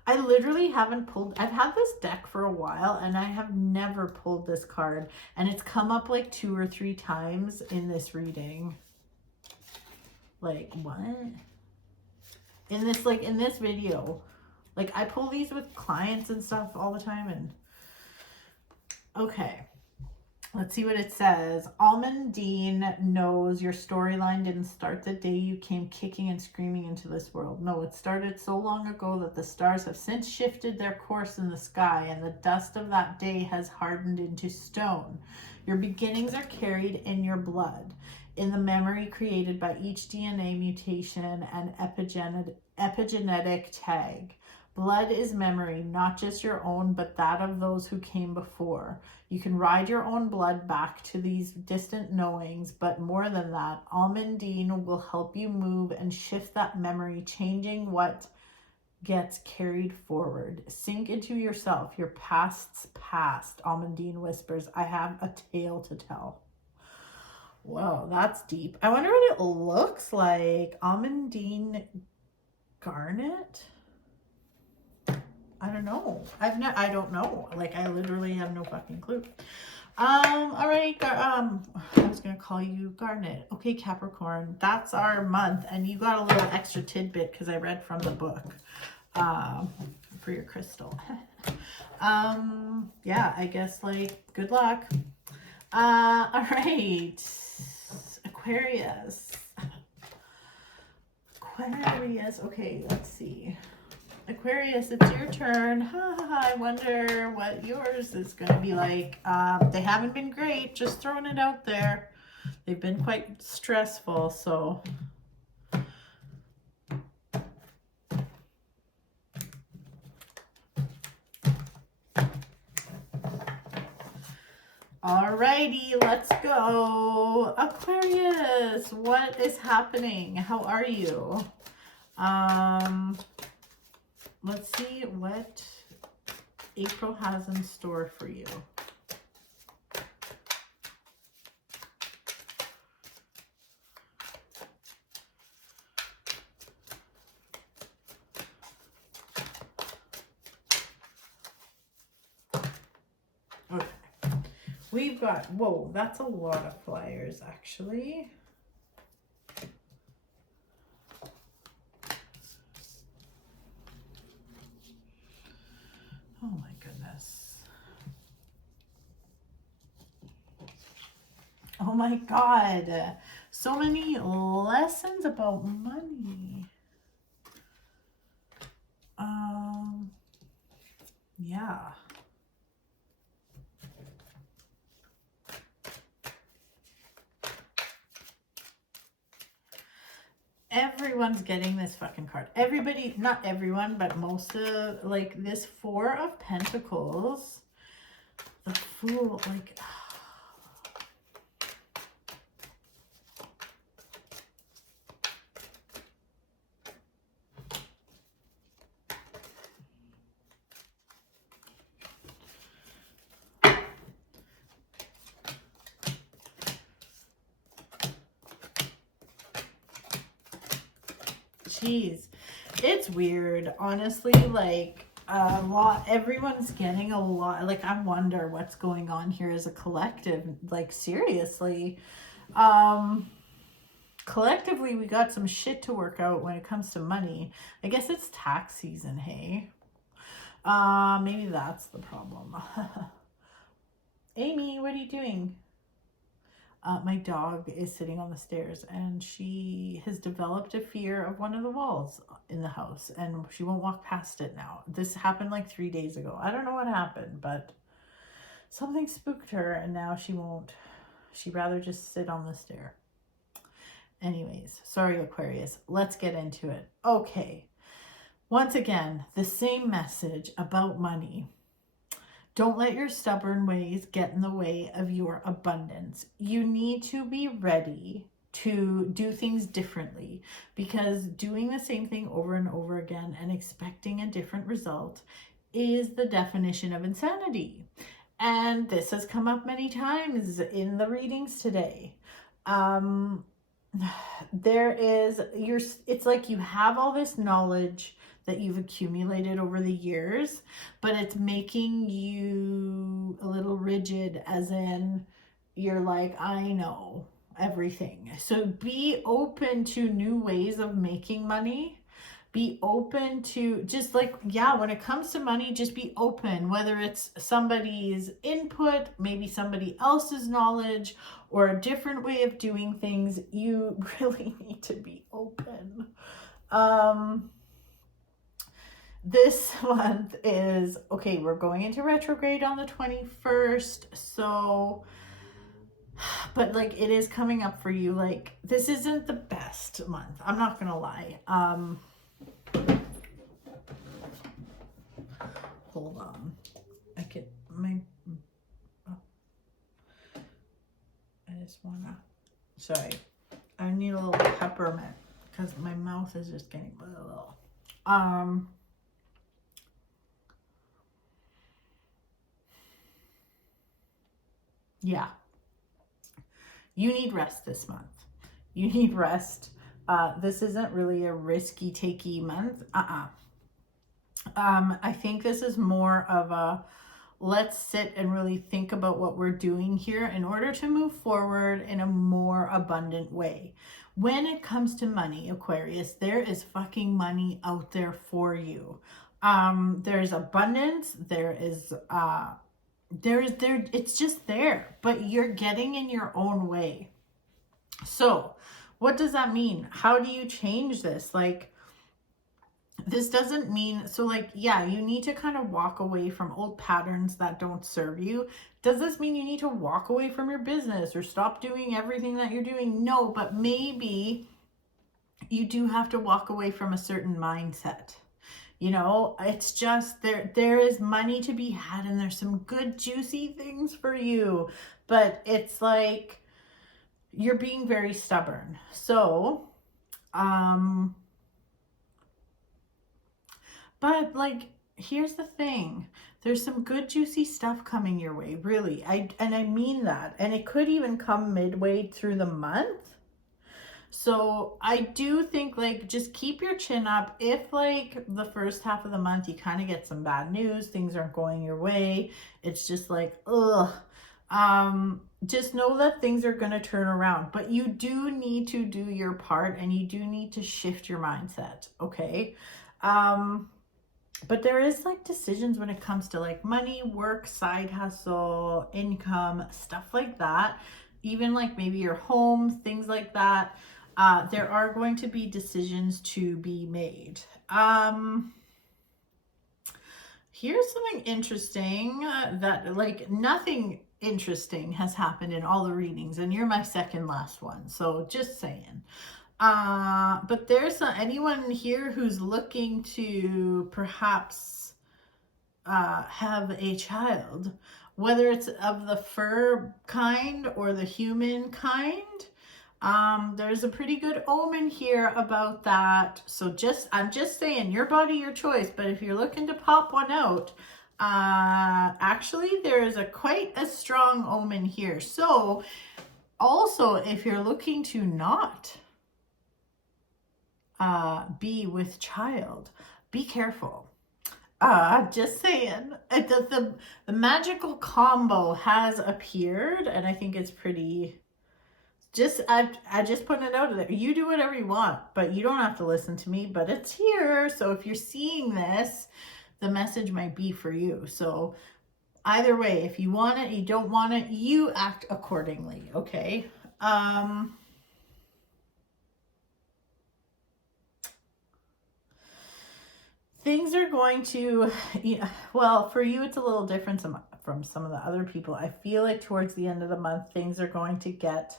I literally haven't pulled, I've had this deck for a while and I have never pulled this card. And it's come up like 2 or 3 times in this reading. Like, what? In this video. Like, I pull these with clients and stuff all the time. And okay. Let's see what it says. Almondine knows your storyline didn't start the day you came kicking and screaming into this world. No, it started so long ago that the stars have since shifted their course in the sky, and the dust of that day has hardened into stone. Your beginnings are carried in your blood, in the memory created by each DNA mutation and epigenetic tag. Blood is memory, not just your own, but that of those who came before. You can ride your own blood back to these distant knowings, but more than that, Almondine will help you move and shift that memory, changing what gets carried forward. Sink into yourself, your past's past, Almondine whispers. I have a tale to tell. Whoa, that's deep. I wonder what it looks like. Almondine Garnet? I don't know. I don't know. Like, I literally have no fucking clue. All right. I was going to call you Garnet. Okay, Capricorn. That's our month. And you got a little extra tidbit because I read from the book for your crystal. Yeah, I guess, like, good luck. All right. Aquarius. Okay, let's see. Aquarius, it's your turn. I wonder what yours is going to be like. They haven't been great, just throwing it out there. They've been quite stressful, so. Alrighty, let's go. Aquarius, what is happening? How are you? Let's see what April has in store for you. Okay. We've got, whoa, that's a lot of flyers, actually. Oh my goodness. Oh my God. So many lessons about money. Yeah. Everyone's getting this fucking card. Everybody, not everyone, but most of, like, this 4 of Pentacles, the Fool, like, jeez, it's weird, honestly. Like, a lot, everyone's getting a lot. Like, I wonder what's going on here as a collective. Like, seriously, collectively we got some shit to work out when it comes to money. I guess it's tax season, hey. Maybe that's the problem. Amy, what are you doing? My dog is sitting on the stairs and she has developed a fear of one of the walls in the house and she won't walk past it now. This happened like 3 days ago. I don't know what happened, but something spooked her and now she won't. She'd rather just sit on the stair. Anyways, sorry Aquarius, let's get into it. Okay, once again, the same message about money. Don't let your stubborn ways get in the way of your abundance. You need to be ready to do things differently, because doing the same thing over and over again and expecting a different result is the definition of insanity. And this has come up many times in the readings today. It's like you have all this knowledge that you've accumulated over the years, but it's making you a little rigid, as in you're like, I know everything. So be open to new ways of making money. Be open to just like, yeah, when it comes to money, just be open, whether it's somebody's input, maybe somebody else's knowledge, or a different way of doing things. You really need to be open. This month is, okay, we're going into retrograde on the 21st, so, but like it is coming up for you. Like this isn't the best month, I'm not gonna lie. Hold on, I just wanna, sorry, I need a little peppermint because my mouth is just getting a little, yeah, you need rest this month. You need rest. This isn't really a risky takey month. I think this is more of a, let's sit and really think about what we're doing here in order to move forward in a more abundant way. When it comes to money, Aquarius, there is fucking money out there for you. There's abundance. It's just there, but you're getting in your own way. So what does that mean? How do you change this? Like, this doesn't mean, so like, yeah, you need to kind of walk away from old patterns that don't serve you. Does this mean you need to walk away from your business or stop doing everything that you're doing? No, but maybe you do have to walk away from a certain mindset. You know, it's just there is money to be had and there's some good juicy things for you, but it's like you're being very stubborn. So, but like, here's the thing. There's some good juicy stuff coming your way, really. I mean that. And it could even come midway through the month. So I do think, like, just keep your chin up. If like the first half of the month you kind of get some bad news, things aren't going your way, it's just like, ugh. Just know that things are going to turn around, but you do need to do your part and you do need to shift your mindset. Okay. But there is like decisions when it comes to like money, work, side hustle, income, stuff like that. Even like maybe your home, things like that. There are going to be decisions to be made. Here's something interesting that like nothing interesting has happened in all the readings, and you're my second last one. So just saying. But there's anyone here who's looking to perhaps have a child, whether it's of the fur kind or the human kind. There's a pretty good omen here about that. So I'm just saying, your body, your choice. But if you're looking to pop one out, actually there is quite a strong omen here. So also, if you're looking to not be with child, be careful. Just saying, the magical combo has appeared, and I think it's pretty, I just put it out there. You do whatever you want, but you don't have to listen to me, but it's here. So if you're seeing this, the message might be for you. So Either way, if you want it, you don't want it, you act accordingly, okay? Things are going to, well, for you, it's a little different from some of the other people. I feel like towards the end of the month, things are going to get,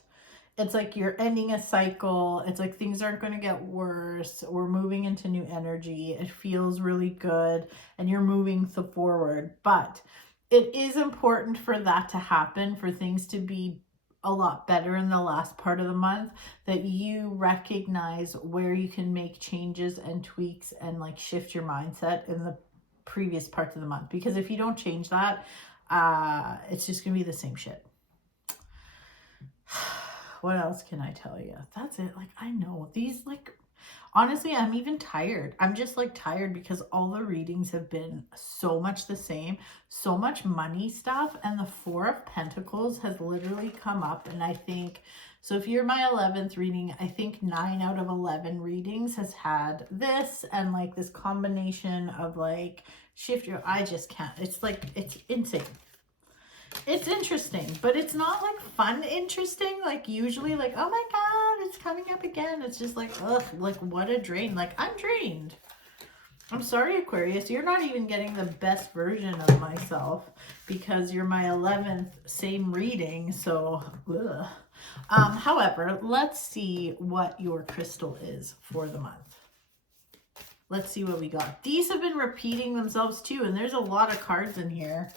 it's like you're ending a cycle. It's like things aren't going to get worse. We're moving into new energy. It feels really good and you're moving forward. But it is important for that to happen, for things to be a lot better in the last part of the month, that you recognize where you can make changes and tweaks and like shift your mindset in the previous parts of the month. Because if you don't change that, it's just gonna be the same shit. What else can I tell you? That's it. Like, I know these, like, honestly, I'm even tired. I'm just like tired because all the readings have been so much the same, so much money stuff. And the Four of Pentacles has literally come up. And I think, so if you're my 11th reading, I think 9 out of 11 readings has had this and like this combination of like shift your, I just can't. It's like, it's insane. It's interesting, but it's not like fun interesting. Like usually like, oh my God, it's coming up again. It's just like, ugh, like what a drain. Like I'm drained. I'm sorry, Aquarius. You're not even getting the best version of myself because you're my 11th same reading. So, ugh. However, let's see what your crystal is for the month. Let's see what we got. These have been repeating themselves too. And there's a lot of cards in here.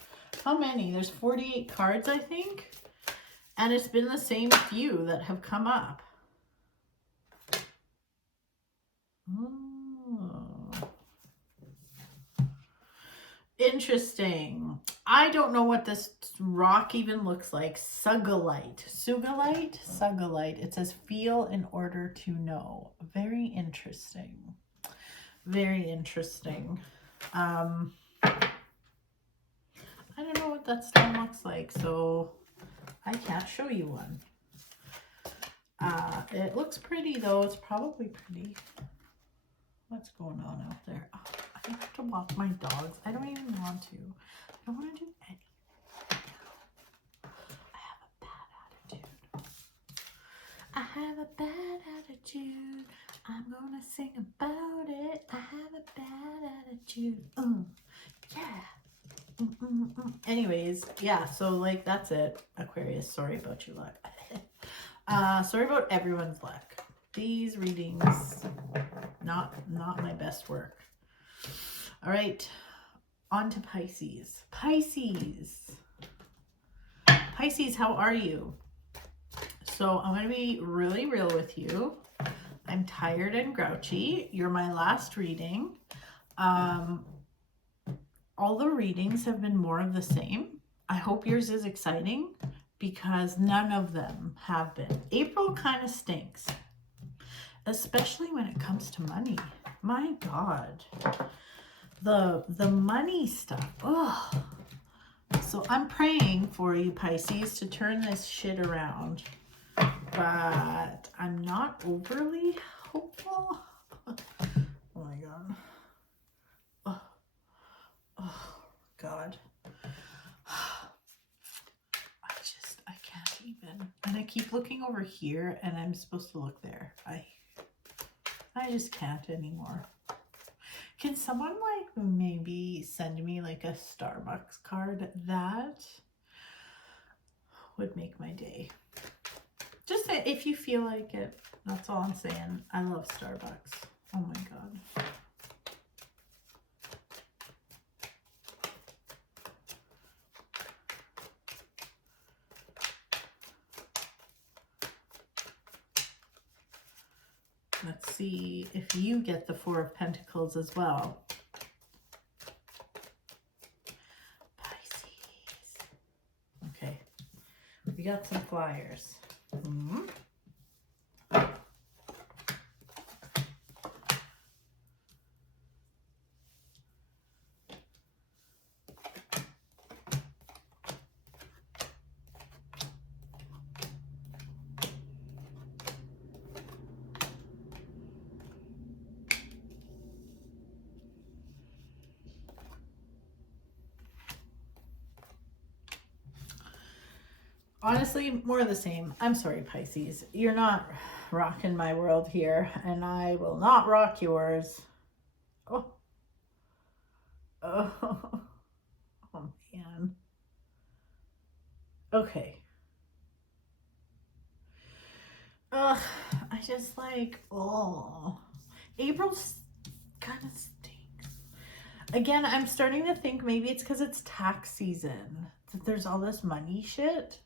How many? There's 48 cards, I think. And it's been the same few that have come up. Oh. Interesting. I don't know what this rock even looks like. Sugilite. Sugilite? Sugilite. It says feel in order to know. Very interesting. Very interesting. I don't know what that stone looks like, so I can't show you one. It looks pretty though. It's probably pretty. What's going on out there? Oh, I have to walk my dogs. I don't even want to. I don't want to do anything. I have a bad attitude. I have a bad attitude. I'm gonna sing about it. I have a bad attitude. Yeah. Anyways, yeah, so like that's it, Aquarius. Sorry about your luck. Sorry about everyone's luck. These readings, not my best work. All right, on to Pisces. Pisces, how are you? So I'm going to be really real with you. I'm tired and grouchy. You're my last reading. All the readings have been more of the same. I hope yours is exciting because none of them have been. April kind of stinks, especially when it comes to money. My God, the money stuff. Oh, so I'm praying for you, Pisces, to turn this shit around, but I'm not overly hopeful. Oh my God. Oh God. I can't even. And I keep looking over here and I'm supposed to look there. I just can't anymore. Can someone like maybe send me like a Starbucks card? That would make my day. Just say if you feel like it. That's all I'm saying. I love Starbucks. Oh my God. Let's see if you get the Four of Pentacles as well. Pisces. Okay. We got some flyers. Honestly, more of the same. I'm sorry, Pisces. You're not rocking my world here, and I will not rock yours. Oh, oh, oh man. Okay. Ugh, I just like, oh. April's kind of stinks. Again, I'm starting to think maybe it's because it's tax season. That there's all this money shit.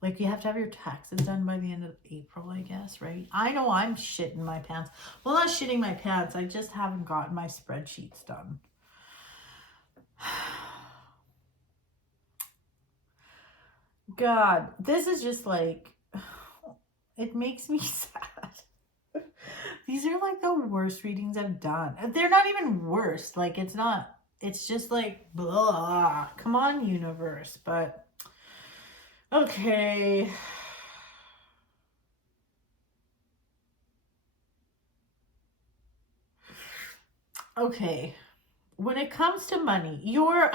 Like, you have to have your taxes done by the end of April, I guess, right? I know I'm shitting my pants. Well, not shitting my pants. I just haven't gotten my spreadsheets done. God, this is just like, it makes me sad. These are like the worst readings I've done. They're not even worst. Like, it's not, it's just like, blah. Come on, universe. But, okay. Okay. When it comes to money, your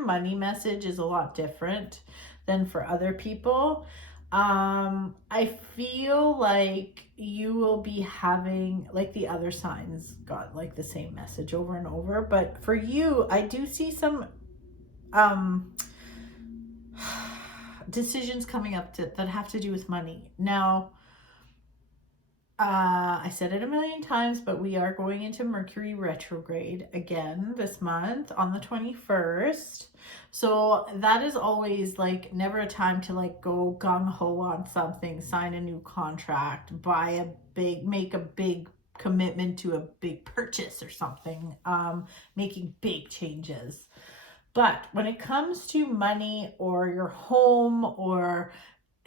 money message is a lot different than for other people. I feel like you will be having, like, the other signs got like the same message over and over, but for you, I do see some decisions coming up that have to do with money. Now, I said it a million times, but we are going into Mercury retrograde again this month on the 21st. So that is always like never a time to like go gung-ho on something, sign a new contract, make a big commitment to a big purchase or something, making big changes. But when it comes to money or your home or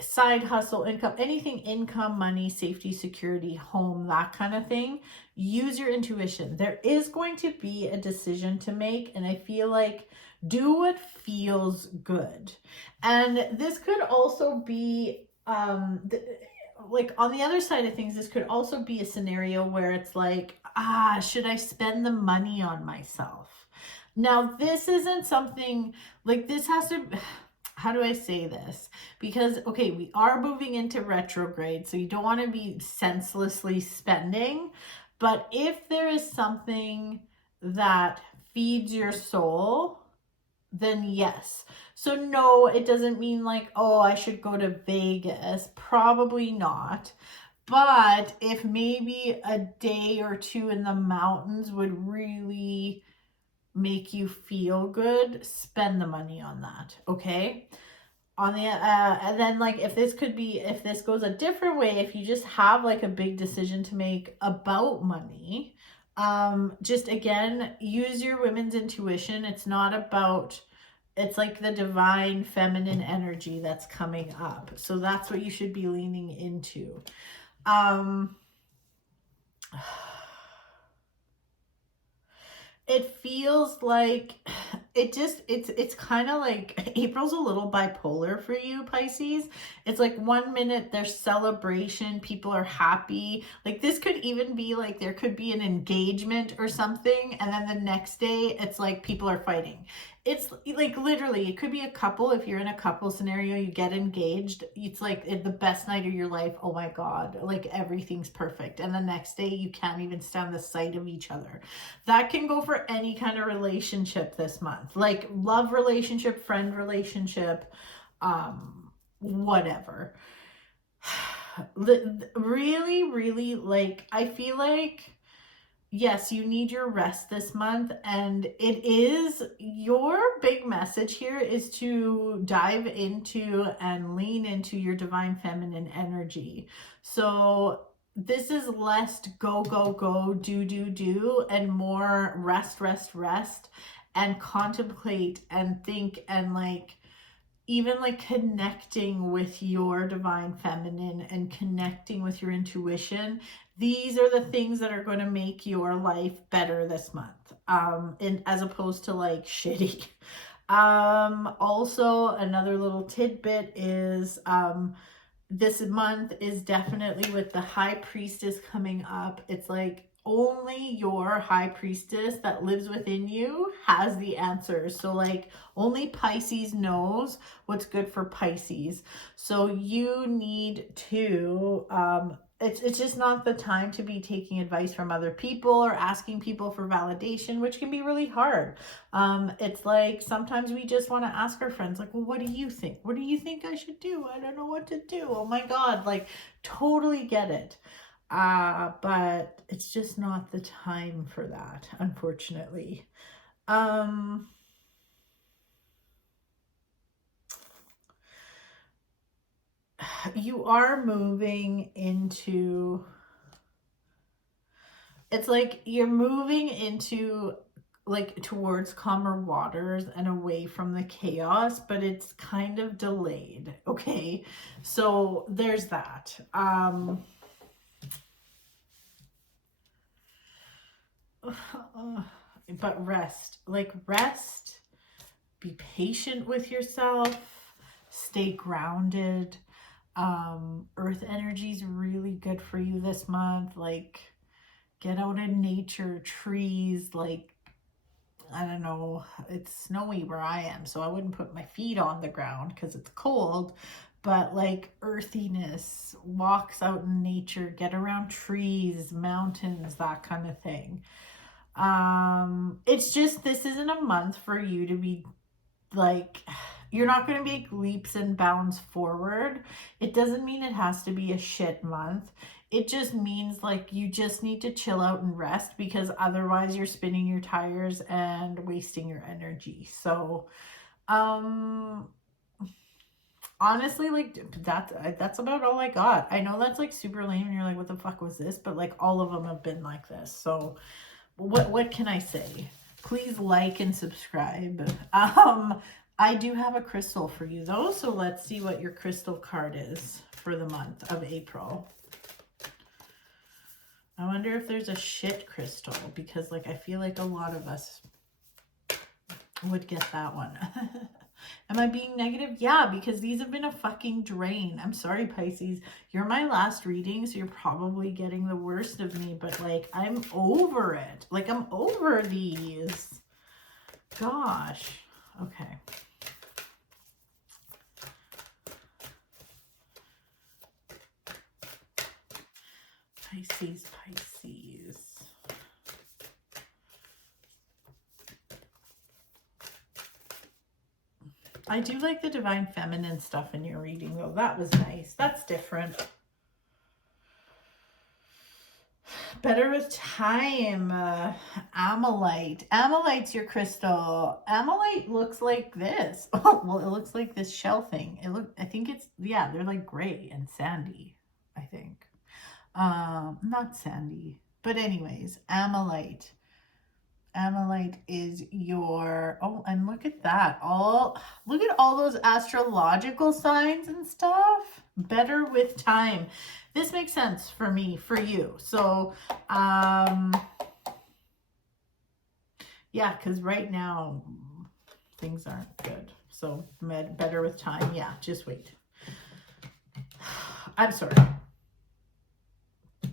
side hustle, income, anything, income, money, safety, security, home, that kind of thing, use your intuition. There is going to be a decision to make, and I feel like do what feels good. And this could also be like on the other side of things, this could also be a scenario where it's like, should I spend the money on myself? Now, this isn't something like, this has to, how do I say this? Because, okay, we are moving into retrograde, so you don't want to be senselessly spending. But if there is something that feeds your soul, then yes. So no, it doesn't mean like, oh, I should go to Vegas. Probably not. But if maybe a day or two in the mountains would really make you feel good, spend the money on that, okay? On the and then, like, if this goes a different way, if you just have like a big decision to make about money, just again, use your women's intuition. It's not about, it's like the divine feminine energy that's coming up, so that's what you should be leaning into. It feels like it's kind of like April's a little bipolar for you, Pisces. It's like one minute there's celebration, people are happy. Like, this could even be like there could be an engagement or something, and then the next day it's like people are fighting. It's like literally, it could be a couple. If you're in a couple scenario, you get engaged. It's like the best night of your life. Oh my God, like everything's perfect. And the next day you can't even stand the sight of each other. That can go for any kind of relationship this month, like love relationship, friend relationship, whatever. Really, really, like, I feel like, yes, you need your rest this month, and it is your big message here is to dive into and lean into your divine feminine energy. So this is less go, go, go, do, and more rest, rest, rest, and contemplate and think, and like even like connecting with your divine feminine and connecting with your intuition. These are the things that are going to make your life better this month, and as opposed to like shitty. Also, another little tidbit is this month is definitely with the High Priestess coming up. It's like only your high priestess that lives within you has the answers. So like only Pisces knows what's good for Pisces. So you need to, it's just not the time to be taking advice from other people or asking people for validation, which can be really hard. It's like sometimes we just want to ask our friends, like, well, what do you think? What do you think I should do? I don't know what to do. Oh my God, like totally get it. But it's just not the time for that, unfortunately. You are moving into, it's like you're moving into like towards calmer waters and away from the chaos, but it's kind of delayed. Okay. So there's that. But rest, be patient with yourself, stay grounded. Earth energy is really good for you this month. Like, get out in nature, trees, like, I don't know, it's snowy where I am, so I wouldn't put my feet on the ground because it's cold, but like earthiness, walks out in nature, get around trees, mountains, that kind of thing. It's just, this isn't a month for you to be like, you're not going to make leaps and bounds forward. It doesn't mean it has to be a shit month. It just means like you just need to chill out and rest, because otherwise you're spinning your tires and wasting your energy. So, honestly, like that's about all I got. I know that's like super lame and you're like, what the fuck was this? But like all of them have been like this. So what can I say? Please like and subscribe. I do have a crystal for you though, so let's see what your crystal card is for the month of April. I wonder if there's a shit crystal, because like I feel like a lot of us would get that one. Am I being negative? Yeah, because these have been a fucking drain. I'm sorry, Pisces. You're my last reading, so you're probably getting the worst of me, but like I'm over it. Like I'm over these. Gosh. Okay. Pisces, Pisces. I do like the divine feminine stuff in your reading though. That was nice. That's different. Better with time. Amalite. Amalite's your crystal. Amalite looks like this. Oh, well, it looks like this shell thing. I think it's, yeah, they're like gray and sandy, I think. Not sandy, but anyways, Amalite. Amalite is your, oh, and look at that. Look at all those astrological signs and stuff. Better with time. This makes sense for me, for you. So, yeah, because right now things aren't good. So better with time. Yeah, just wait. I'm sorry.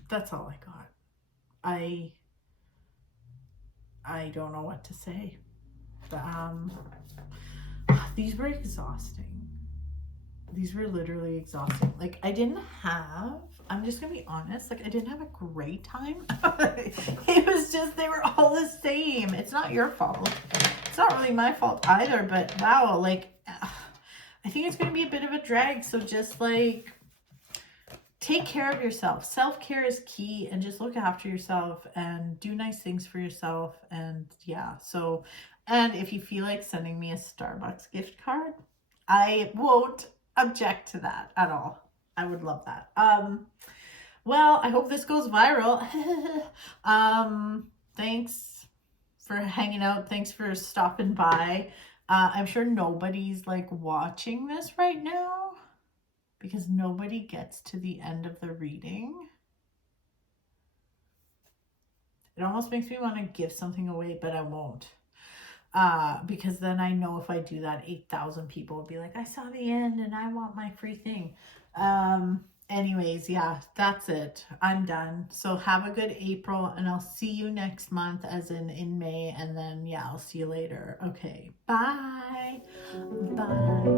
That's all I got. I don't know what to say. These were exhausting. These were literally exhausting. Like I'm just gonna be honest, like I didn't have a great time. It was just, they were all the same. It's not your fault. It's not really my fault either, but wow, like I think it's gonna be a bit of a drag. So just like, take care of yourself. Self-care is key, and just look after yourself and do nice things for yourself. And yeah, so, and if you feel like sending me a Starbucks gift card, I won't object to that at all. I would love that. Well, I hope this goes viral. Thanks for hanging out. Thanks for stopping by. I'm sure nobody's like watching this right now, because nobody gets to the end of the reading. It almost makes me want to give something away, but I won't. Because then I know if I do that, 8,000 people will be like, I saw the end and I want my free thing. anyways, yeah, that's it. I'm done. So have a good April, and I'll see you next month, as in May, and then yeah, I'll see you later. Okay, bye. Bye.